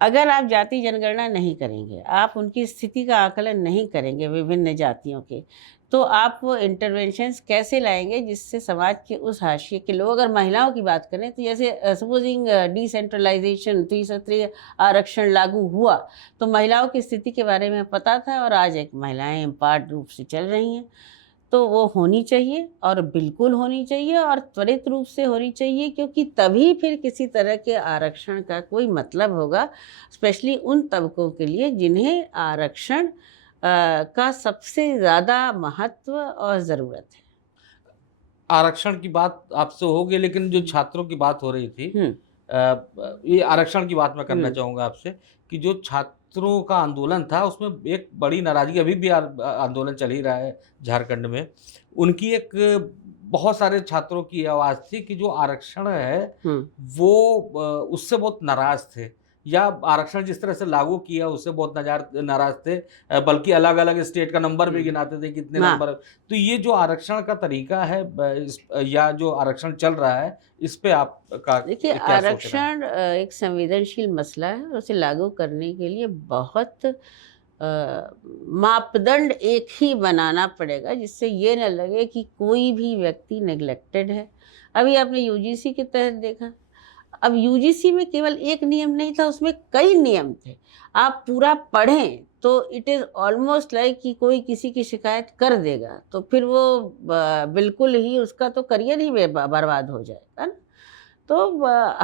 अगर आप जाति जनगणना नहीं करेंगे, आप उनकी स्थिति का आकलन नहीं करेंगे विभिन्न जातियों के, तो आप वो इंटरवेंशंस कैसे लाएंगे जिससे समाज के उस हाशिए के लोग, अगर महिलाओं की बात करें तो जैसे सपोजिंग डिसेंट्रलाइजेशन 303 आरक्षण लागू हुआ तो महिलाओं की स्थिति के बारे में पता था, और आज एक महिलाएं एम्पावर्ड रूप से चल रही हैं। तो वो होनी चाहिए और बिल्कुल होनी चाहिए और त्वरित रूप से होनी चाहिए, क्योंकि तभी फिर किसी तरह के आरक्षण का कोई मतलब होगा, स्पेशली उन तबकों के लिए जिन्हें आरक्षण का सबसे ज़्यादा महत्व और ज़रूरत है। आरक्षण की बात आपसे हो गई, लेकिन जो छात्रों की बात हो रही थी, हम्म। ये आरक्षण की बात मैं करना हम्म। चाहूँगा आपसे कि जो छात्रों का आंदोलन था उसमें एक बड़ी नाराज़गी, अभी भी आंदोलन चल ही रहा है झारखंड में। उनकी एक बहुत सारे छात्रों की आवाज़ थी कि जो आरक्षण है वो उससे बहुत नाराज़ थे, या आरक्षण जिस तरह से लागू किया उससे बहुत नाराज़ थे, बल्कि अलग-अलग स्टेट का नंबर भी गिनाते थे कितने हाँ। नंबर। तो ये जो आरक्षण का तरीका है या जो आरक्षण चल रहा है, इस पे आपका देखिए, क्या सोचना है? आरक्षण एक संवेदनशील मसला है और उसे लागू करने के लिए बहुत मापदंड एक ही बनाना पड़ेगा, जिससे ये न लगे कि कोई भी व्यक्ति नेग्लेक्टेड है। अभी आपने यूजीसी के तहत देखा, अब यूजीसी में केवल एक नियम नहीं था, उसमें कई नियम थे। आप पूरा पढ़ें तो इट इज़ ऑलमोस्ट लाइक कि कोई किसी की शिकायत कर देगा तो फिर वो बिल्कुल ही उसका तो करियर ही बर्बाद हो जाएगा ना। तो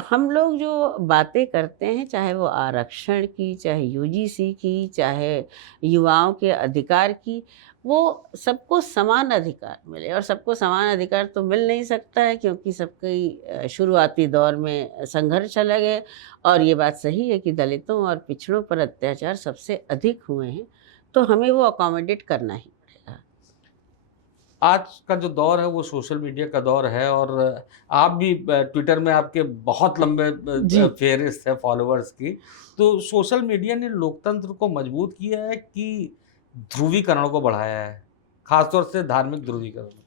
हम लोग जो बातें करते हैं, चाहे वो आरक्षण की, चाहे यूजीसी की, चाहे युवाओं के अधिकार की, वो सबको समान अधिकार मिले। और सबको समान अधिकार तो मिल नहीं सकता है, क्योंकि सबकी शुरुआती दौर में संघर्ष अलग है। और ये बात सही है कि दलितों और पिछड़ों पर अत्याचार सबसे अधिक हुए हैं, तो हमें वो अकोमोडेट करना ही पड़ेगा। आज का जो दौर है वो सोशल मीडिया का दौर है, और आप भी ट्विटर में आपके बहुत लंबे जी। फेहरिस्त है फॉलोअर्स की। तो सोशल मीडिया ने लोकतंत्र को मजबूत किया है कि ध्रुवीकरण को बढ़ाया है, खासतौर से धार्मिक ध्रुवीकरण को?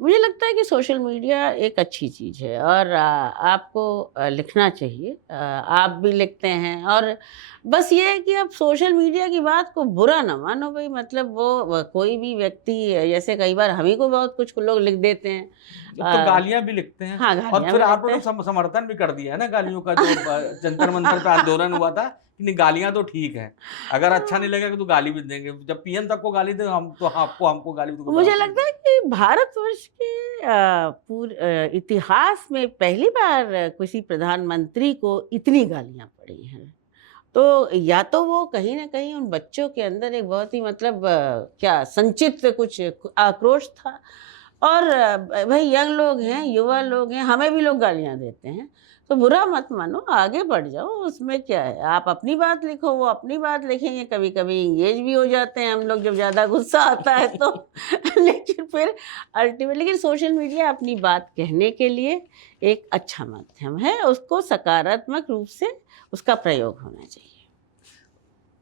मुझे लगता है कि सोशल मीडिया एक अच्छी चीज़ है और आपको लिखना चाहिए। आप भी लिखते हैं, और बस ये है कि आप सोशल मीडिया की बात को बुरा ना मानो भाई। मतलब वो कोई भी व्यक्ति, जैसे कई बार हम ही को बहुत कुछ लोग लिख देते हैं। अब तो गालियाँ भी लिखते हैं। हाँ, और गालियाँ फिर भी आप लिखते लोगों हैं। ने समर्थन भी कर दिया है ना गालियों का, जो जंतर मंतर पे आंदोलन हुआ था कि नहीं, गालियाँ तो ठीक है, अगर अच्छा नहीं लगेगा तो गाली भी देंगे। जब पीएम तक को गाली दे, हम तो हमको गाली तो मुझे लगता है कि भारतवर्ष के इतिहास में पहली बार किसी प्रधानमंत्री को इतनी गालियाँ पड़ी हैं। तो या तो वो कहीं न कहीं उन बच्चों के अंदर एक बहुत ही मतलब क्या संचित कुछ आक्रोश था। और भाई यंग लोग हैं, युवा लोग हैं, हमें भी लोग गालियाँ देते हैं, तो बुरा मत मानो, आगे बढ़ जाओ, उसमें क्या है। आप अपनी बात लिखो, वो अपनी बात लिखेंगे, कभी-कभी एंगेज भी हो जाते हैं हम लोग जब ज़्यादा गुस्सा आता है तो। लेकिन फिर लेकिन सोशल मीडिया अपनी बात कहने के लिए एक अच्छा माध्यम है, उसको सकारात्मक रूप से उसका प्रयोग होना चाहिए।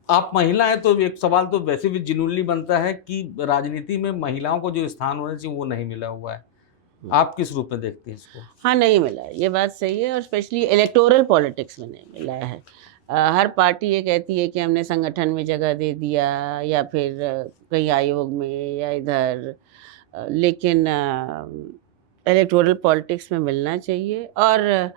आप महिला हैं तो एक सवाल तो वैसे भी जेन्युइनली बनता है कि राजनीति में महिलाओं को जो स्थान होना चाहिए वो नहीं मिला हुआ है। आप किस रूप में देखते हैं इसको? हाँ, नहीं मिला है, ये बात सही है, और स्पेशली इलेक्टोरल पॉलिटिक्स में नहीं मिला है। हर पार्टी ये कहती है कि हमने संगठन में जगह दे दिया, या फिर कहीं आयोग में या इधर, लेकिन इलेक्टोरल पॉलिटिक्स में मिलना चाहिए। और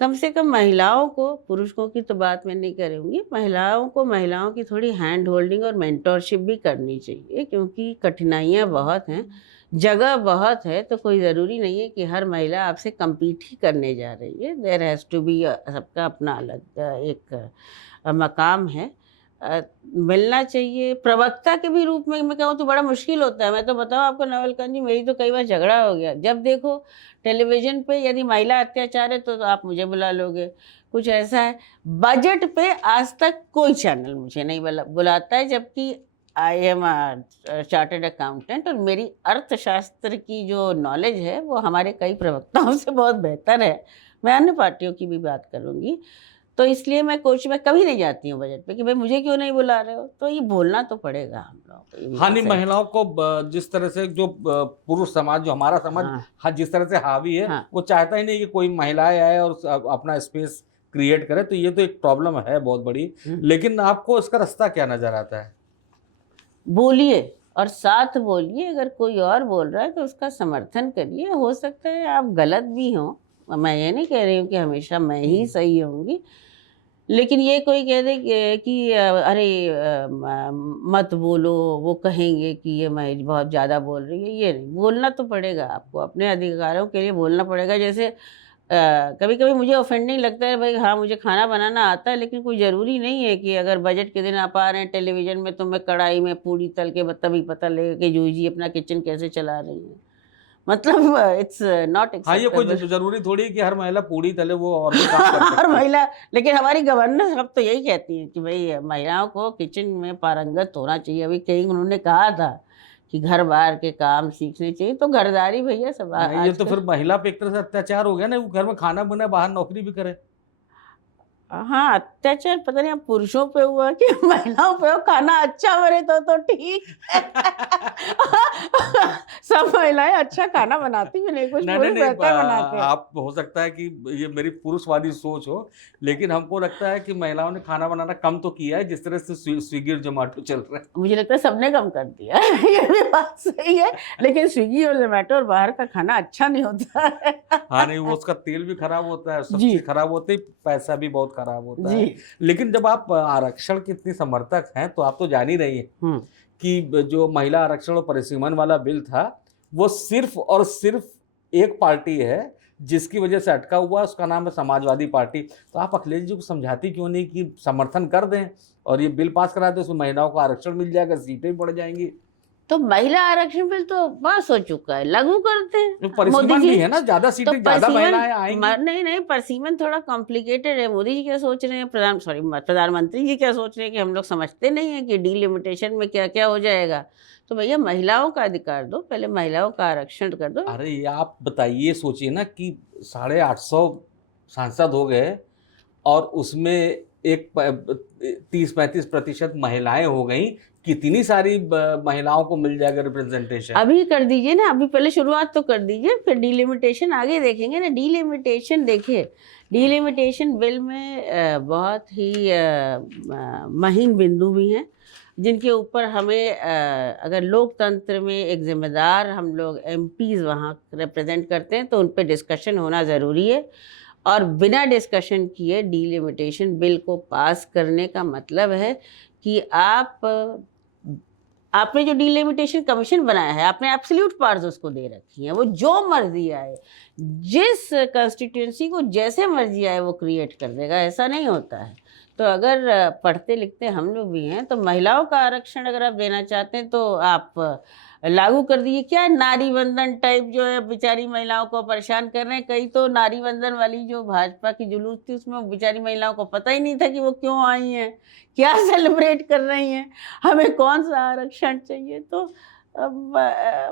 कम से कम महिलाओं को, पुरुषों की तो बात मैं नहीं करूँगी, महिलाओं की थोड़ी हैंड होल्डिंग और मेंटरशिप भी करनी चाहिए, क्योंकि कठिनाइयाँ बहुत हैं, जगह बहुत है, तो कोई ज़रूरी नहीं है कि हर महिला आपसे कम्पीट ही करने जा रही है। देयर हैज़ टू बी सबका अपना अलग एक मकाम है। मिलना चाहिए। प्रवक्ता के भी रूप में मैं कहूँ तो बड़ा मुश्किल होता है। मैं तो बताऊँ आपको नवलखन जी, मेरी तो कई बार झगड़ा हो गया। जब देखो टेलीविज़न पे यदि महिला अत्याचार है तो आप मुझे बुला लोगे, कुछ ऐसा है। बजट पे आज तक कोई चैनल मुझे नहीं बुलाता है, जबकि आई एम चार्टर्ड अकाउंटेंट और मेरी अर्थशास्त्र की जो नॉलेज है वो हमारे कई प्रवक्ताओं से बहुत बेहतर है। मैं अन्य पार्टियों की भी बात करूँगी, तो इसलिए मैं कभी नहीं जाती हूँ बजट पे कि भाई मुझे क्यों नहीं बुला रहे हो। तो ये बोलना तो पड़ेगा हम लोगों को, ये भी हाँ, बात नहीं, सही है। महिलाओं को जिस तरह से जो पुरुष समाज, जो हमारा समाज हाँ, हाँ, जिस तरह से हावी है, हाँ। वो चाहता ही नहीं कि कोई महिलाएं आए और अपना स्पेस क्रिएट करे। तो ये तो एक प्रॉब्लम है बहुत बड़ी। लेकिन आपको इसका रास्ता क्या नजर आता है? बोलिए, और साथ बोलिए। अगर कोई और बोल रहा है तो उसका समर्थन करिए। हो सकता है आप गलत भी हों, मैं ये नहीं कह रही हूँ कि हमेशा मैं ही सही होंगी, लेकिन ये कोई कह दे कि अरे मत बोलो, वो कहेंगे कि ये मैं बहुत ज़्यादा बोल रही है, ये नहीं। बोलना तो पड़ेगा आपको, अपने अधिकारों के लिए बोलना पड़ेगा। जैसे कभी कभी मुझे ऑफेंडिंग लगता है, भाई हाँ मुझे खाना बनाना आता है, लेकिन कोई ज़रूरी नहीं है कि अगर बजट के दिन आप आ रहे हैं टेलीविज़न में तो मैं कढ़ाई में पूड़ी तल के तभी पता लगे कि जूही जी अपना किचन कैसे चला रही हैं। मतलब इट्स नॉट हाँ, ये कोई एक्सेप्टेबल। जरूरी थोड़ी है कि हर महिला पूड़ी तले वो और भी काम कर हर सकती है। महिला, लेकिन हमारी गवर्नर सब तो यही कहती हैं कि भाई महिलाओं को किचन में पारंगत होना चाहिए। अभी कहीं उन्होंने कहा था कि घर बार के काम सीखने चाहिए, तो घरदारी भैया सब नहीं, ये तो आजकल। फिर महिला पे एक तरह से अत्याचार हो गया ना, वो घर में खाना बनाए बाहर नौकरी भी करे। हाँ, अत्याचार पता नहीं अब पुरुषों पे हुआ कि महिलाओं पे हो। खाना अच्छा बने तो ठीक है। सब महिलाएं अच्छा खाना बनाती भी नहीं, कुछ नहीं नहीं पुरुष नहीं, बेहतर बनाते हैं। आप हो सकता है कि ये मेरी पुरुषवादी सोच हो, लेकिन हमको लगता है कि महिलाओं ने खाना बनाना कम तो किया है, जिस तरह से स्विगी और जोमेटो चल रहा है। मुझे लगता है सबने कम कर दिया है। ये भी बात सही है, लेकिन स्विगी और जोमेटो और बाहर का खाना अच्छा नहीं होता है। हाँ नहीं, वो उसका तेल भी खराब होता है, सब जी चीज खराब होती है, पैसा भी बहुत खराब होता जी। है। लेकिन जब आप आरक्षण की इतनी समर्थक हैं तो आप तो जान ही रही हैं हम्म। कि जो महिला आरक्षण और परिसीमन वाला बिल था, वो सिर्फ और सिर्फ एक पार्टी है जिसकी वजह से अटका हुआ, उसका नाम है समाजवादी पार्टी। तो आप अखिलेश जी को समझाती क्यों नहीं कि समर्थन कर दें और ये बिल पास करा दें, उसमें महिलाओं को आरक्षण मिल जाएगा, सीटें भी बढ़ जाएंगी। तो महिला आरक्षण बिल तो पास हो चुका है, लागू करते हैं मोदी परिसीमन जी। भी है ना, ज्यादा तो सीटें, ज्यादा महिलाएं आएंगी। नहीं नहीं, परसीमन थोड़ा कॉम्प्लिकेटेड है। मोदी जी क्या सोच रहे हैं, प्रधानमंत्री जी क्या सोच रहे हैं कि हम लोग समझते नहीं है कि डीलिमिटेशन में क्या क्या हो जाएगा। तो भैया महिलाओं का अधिकार दो, पहले महिलाओं का आरक्षण कर दो। अरे ये आप बताइए, सोचिए ना कि 850 सांसद हो गए और उसमें एक 30-35% महिलाएं हो गई, कितनी सारी महिलाओं को मिल जाएगा रिप्रेजेंटेशन। अभी कर दीजिए ना, अभी पहले शुरुआत तो कर दीजिए, फिर डीलिमिटेशन आगे देखेंगे ना। डीलिमिटेशन देखिए, डीलिमिटेशन बिल में बहुत ही महीन बिंदु भी हैं जिनके ऊपर हमें अगर लोकतंत्र में एक जिम्मेदार हम लोग एमपीज वहाँ रिप्रेजेंट करते हैं तो उन पर डिस्कशन होना ज़रूरी है। और बिना डिस्कशन किए डीलिमिटेशन बिल को पास करने का मतलब है कि आपने जो डीलिमिटेशन कमीशन बनाया है, आपने एब्सोल्यूट पावर्स उसको दे रखी हैं। वो जो मर्जी आए, जिस कंस्टिट्यूंसी को जैसे मर्जी आए वो क्रिएट कर देगा, ऐसा नहीं होता है। तो अगर पढ़ते लिखते हम लोग भी हैं तो महिलाओं का आरक्षण अगर आप देना चाहते हैं तो आप लागू कर दीजिए। क्या नारी वंदन टाइप जो है, बेचारी महिलाओं को परेशान कर रहे हैं। कई तो नारी वंदन वाली जो भाजपा की जुलूस थी उसमें बेचारी महिलाओं को पता ही नहीं था कि वो क्यों आई हैं, क्या सेलिब्रेट कर रही हैं, हमें कौन सा आरक्षण चाहिए। तो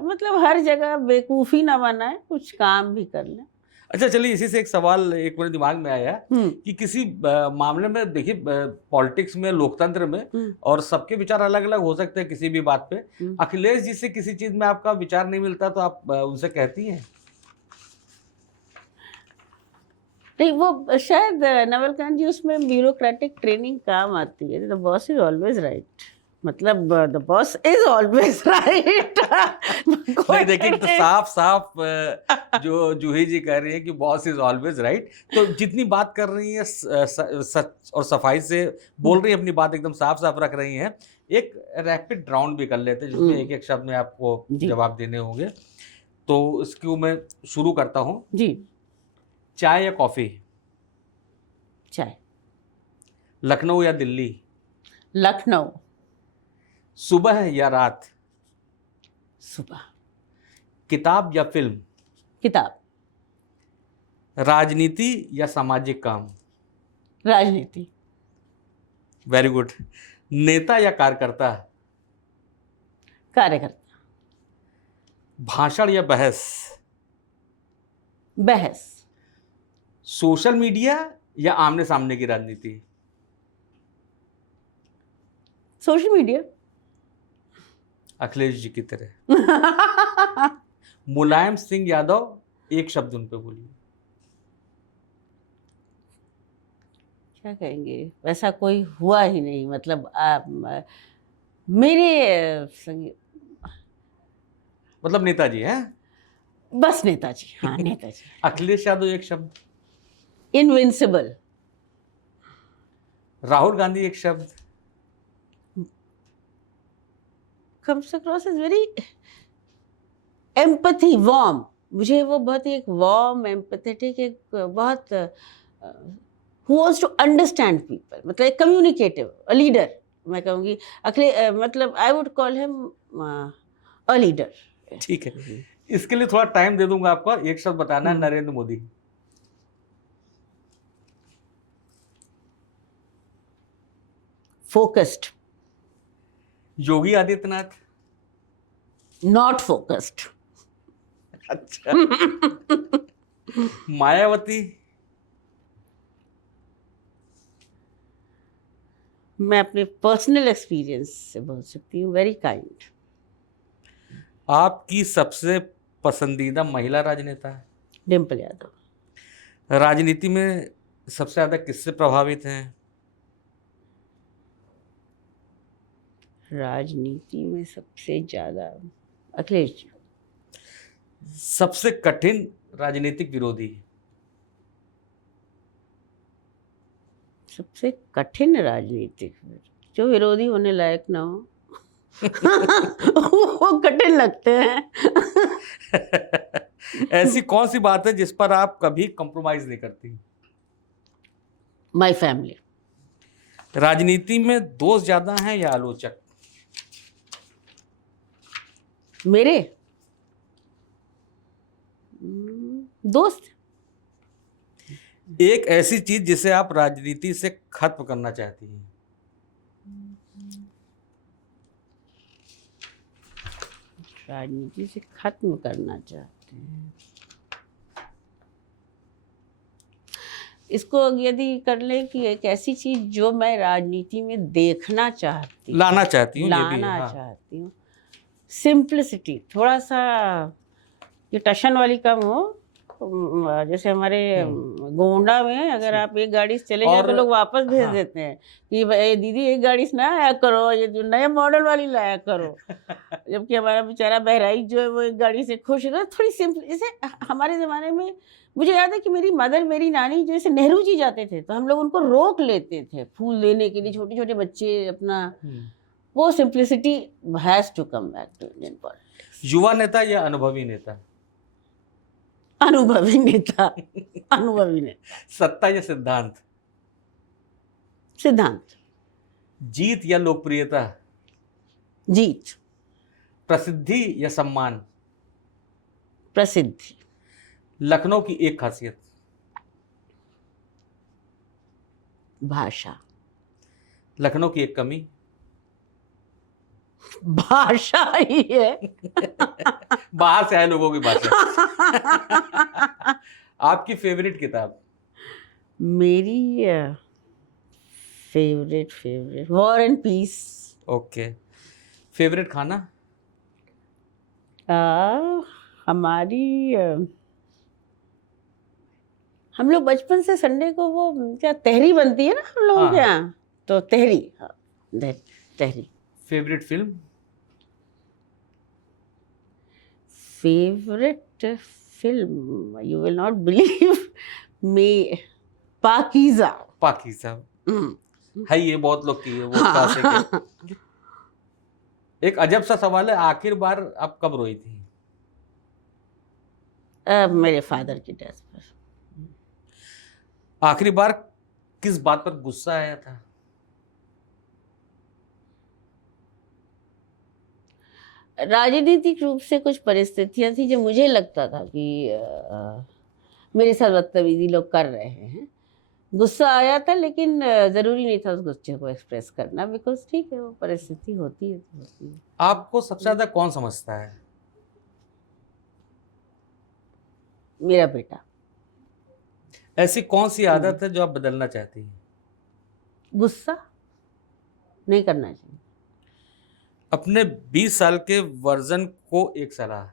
मतलब हर जगह बेवकूफ़ी ना बनाए, कुछ काम भी कर लें। अच्छा चलिए, इसी से एक सवाल एक मेरे दिमाग में आया कि किसी मामले में देखिए, पॉलिटिक्स में, लोकतंत्र में, और सबके विचार अलग अलग हो सकते हैं किसी भी बात पे। अखिलेश जी से किसी चीज में आपका विचार नहीं मिलता तो आप उनसे कहती हैं? नहीं, वो शायद नवलकांत जी उसमें ब्यूरोक्रेटिक ट्रेनिंग काम आती है। The boss is always right, मतलब the boss is always right. नहीं देखिए, तो साफ साफ जो जूही जी कह रही है कि बॉस इज ऑलवेज राइट, तो जितनी बात कर रही है सच और सफाई से बोल रही है, अपनी बात एकदम साफ साफ रख रही हैं। एक रैपिड राउंड भी कर लेते हैं जिसमें एक एक शब्द में आपको जवाब देने होंगे। तो इसको मैं शुरू करता हूँ जी। चाय या कॉफी? चाय। लखनऊ या दिल्ली? लखनऊ। सुबह या रात? सुबह। किताब या फिल्म? किताब। राजनीति या सामाजिक काम? राजनीति। Very good. नेता या कार्यकर्ता? कार्यकर्ता। भाषण या बहस? बहस। सोशल मीडिया या आमने सामने की राजनीति? Social media. अखिलेश जी की तरह। मुलायम सिंह यादव, एक शब्द उन पे बोलिए। क्या कहेंगे, वैसा कोई हुआ ही नहीं। मतलब मेरे मतलब नेताजी हैं? बस नेताजी, हाँ नेताजी। अखिलेश यादव एक शब्द, इनविंसिबल। राहुल गांधी एक शब्द, comes across as very empathy, warm। मुझे वो बहुत ही एक warm, empathetic, एक बहुत who wants to understand people, मतलब एक communicative, a leader। मैं कहूँगी मतलब I would call him a leader। ठीक है। इसके लिए थोड़ा टाइम दे दूंगा आपको, एक शब्द बताना है, Narendra Modi. Focused, Yogi Adityanath. not focused। अच्छा। मायावती। मैं अपने पर्सनल एक्सपीरियंस से बोल सकती हूँ, वेरी काइंड। आपकी सबसे पसंदीदा महिला राजनेता है? डिम्पल यादव। राजनीति में सबसे ज्यादा किससे प्रभावित हैं? राजनीति में सबसे ज्यादा अखिलेश जी। सबसे कठिन राजनीतिक विरोधी? सबसे कठिन राजनीतिक जो विरोधी होने लायक ना हो वो कठिन लगते हैं। ऐसी कौन सी बात है जिस पर आप कभी कॉम्प्रोमाइज नहीं करती? My family. राजनीति में दोस्त ज्यादा हैं या आलोचक? मेरे दोस्त। एक ऐसी चीज जिसे आप राजनीति से खत्म करना चाहती हैं? राजनीति से खत्म करना चाहते हैं, इसको यदि कर ले कि एक ऐसी चीज जो मैं राजनीति में देखना चाहती हूँ, लाना चाहती हूँ, ये भी है, लाना हाँ। चाहती हूँ, सिंप्लिसिटी। थोड़ा सा ये टशन वाली कम हो। जैसे हमारे गोंडा में अगर आप एक गाड़ी से चले जाए तो लोग वापस भेज हाँ। देते हैं कि भाई दीदी एक गाड़ी से ना आया करो, ये जो नए मॉडल वाली लाया करो। जबकि हमारा बेचारा बहराइच जो है वो एक गाड़ी से खुश है। थोड़ी सिंपल। जैसे हमारे ज़माने में मुझे याद है कि मेरी मदर, मेरी नानी जैसे नेहरू जी जाते थे तो हम लोग उनको रोक लेते थे फूल देने के लिए, छोटे छोटे बच्चे अपना। वो simplicity has to come back to Indian politics. युवा नेता या अनुभवी नेता? अनुभवी नेता। अनुभवी नेता। सत्ता या सिद्धांत? सिद्धांत। जीत या लोकप्रियता? जीत। प्रसिद्धि या सम्मान? प्रसिद्धि। लखनऊ की एक खासियत? भाषा। लखनऊ की एक कमी? भाषा ही है। बाहर से आए लोगों की भाषा। आपकी फेवरेट किताब? मेरी favourite war and peace. Okay. Favourite खाना? हमारी हम लोग बचपन से संडे को वो क्या तहरी बनती है ना हम लोगों के यहाँ, तो तहरी। हाँ, तहरी। Favourite film? Favourite film, you will not believe me, Pakeezah. Pakeezah है, ये बहुत लोग की है, वो क्लासिक है। एक अजब सा सवाल है, आखिर बार आप कब रोई थी? मेरे फादर की डेथ पर। आखिरी बार किस बात पर गुस्सा आया था? राजनीतिक रूप से कुछ परिस्थितियां थी जो मुझे लगता था कि मेरे साथ बदतमीजी लोग कर रहे हैं। गुस्सा आया था, लेकिन ज़रूरी नहीं था उस गुस्से को एक्सप्रेस करना, बिकॉज ठीक है वो परिस्थिति होती है तो होती है। आपको सबसे ज़्यादा कौन समझता है? मेरा बेटा। ऐसी कौन सी आदत है जो आप बदलना चाहती हैं? गुस्सा नहीं करना चाहिए। अपने 20 साल के वर्जन को एक सलाह?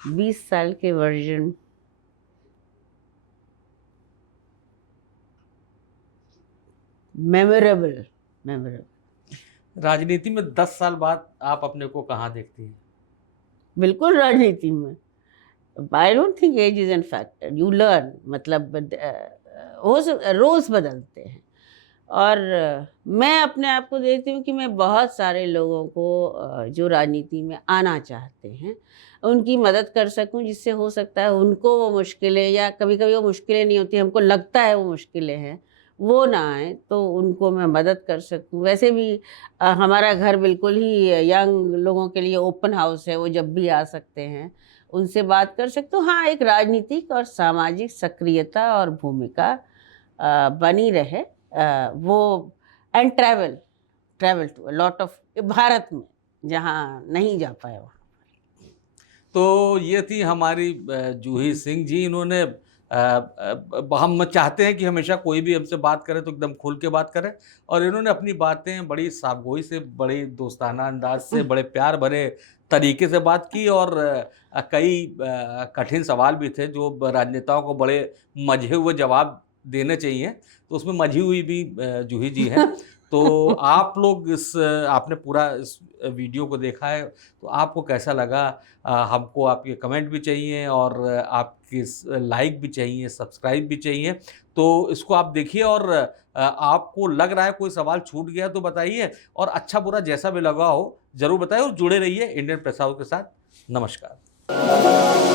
20 साल के वर्जन मेमोरेबल, मेमोरेबल। राजनीति में 10 साल बाद आप अपने को कहाँ देखती हैं? बिल्कुल राजनीति में। I don't think age is an factor, you learn, मतलब रोज बदलते हैं। और मैं अपने आप को देखती हूँ कि मैं बहुत सारे लोगों को जो राजनीति में आना चाहते हैं उनकी मदद कर सकूं, जिससे हो सकता है उनको वो मुश्किलें, या कभी कभी वो मुश्किलें नहीं होती, हमको लगता है वो मुश्किलें हैं, वो ना आए, तो उनको मैं मदद कर सकूं। वैसे भी हमारा घर बिल्कुल ही यंग लोगों के लिए ओपन हाउस है, वो जब भी आ सकते हैं, उनसे बात कर सकते हो। हाँ, एक राजनीतिक और सामाजिक सक्रियता और भूमिका बनी रहे, वो and travel to lot of Bharat में जहाँ नहीं जा पाए वहाँ। तो ये थी हमारी जूही सिंह जी। इन्होंने हम चाहते हैं कि हमेशा कोई भी हमसे बात करे तो एकदम खुल के बात करे, और इन्होंने अपनी बातें बड़ी साफ़गोई से, बड़ी दोस्ताना अंदाज से, बड़े प्यार भरे तरीके से बात की, और कई कठिन सवाल भी थे जो राजनेताओं को बड़े मजे हुए जवाब देने चाहिए, तो उसमें मजी हुई भी जूही जी हैं। तो आप लोग आपने पूरा इस वीडियो को देखा है, तो आपको कैसा लगा? हमको आपके कमेंट भी चाहिए, और आपकी लाइक भी चाहिए, सब्सक्राइब भी चाहिए। तो इसको आप देखिए, और आपको लग रहा है कोई सवाल छूट गया तो बताइए, और अच्छा बुरा जैसा भी लगा हो ज़रूर बताइए, और जुड़े रहिए इंडियन प्रेस हाउस के साथ। नमस्कार।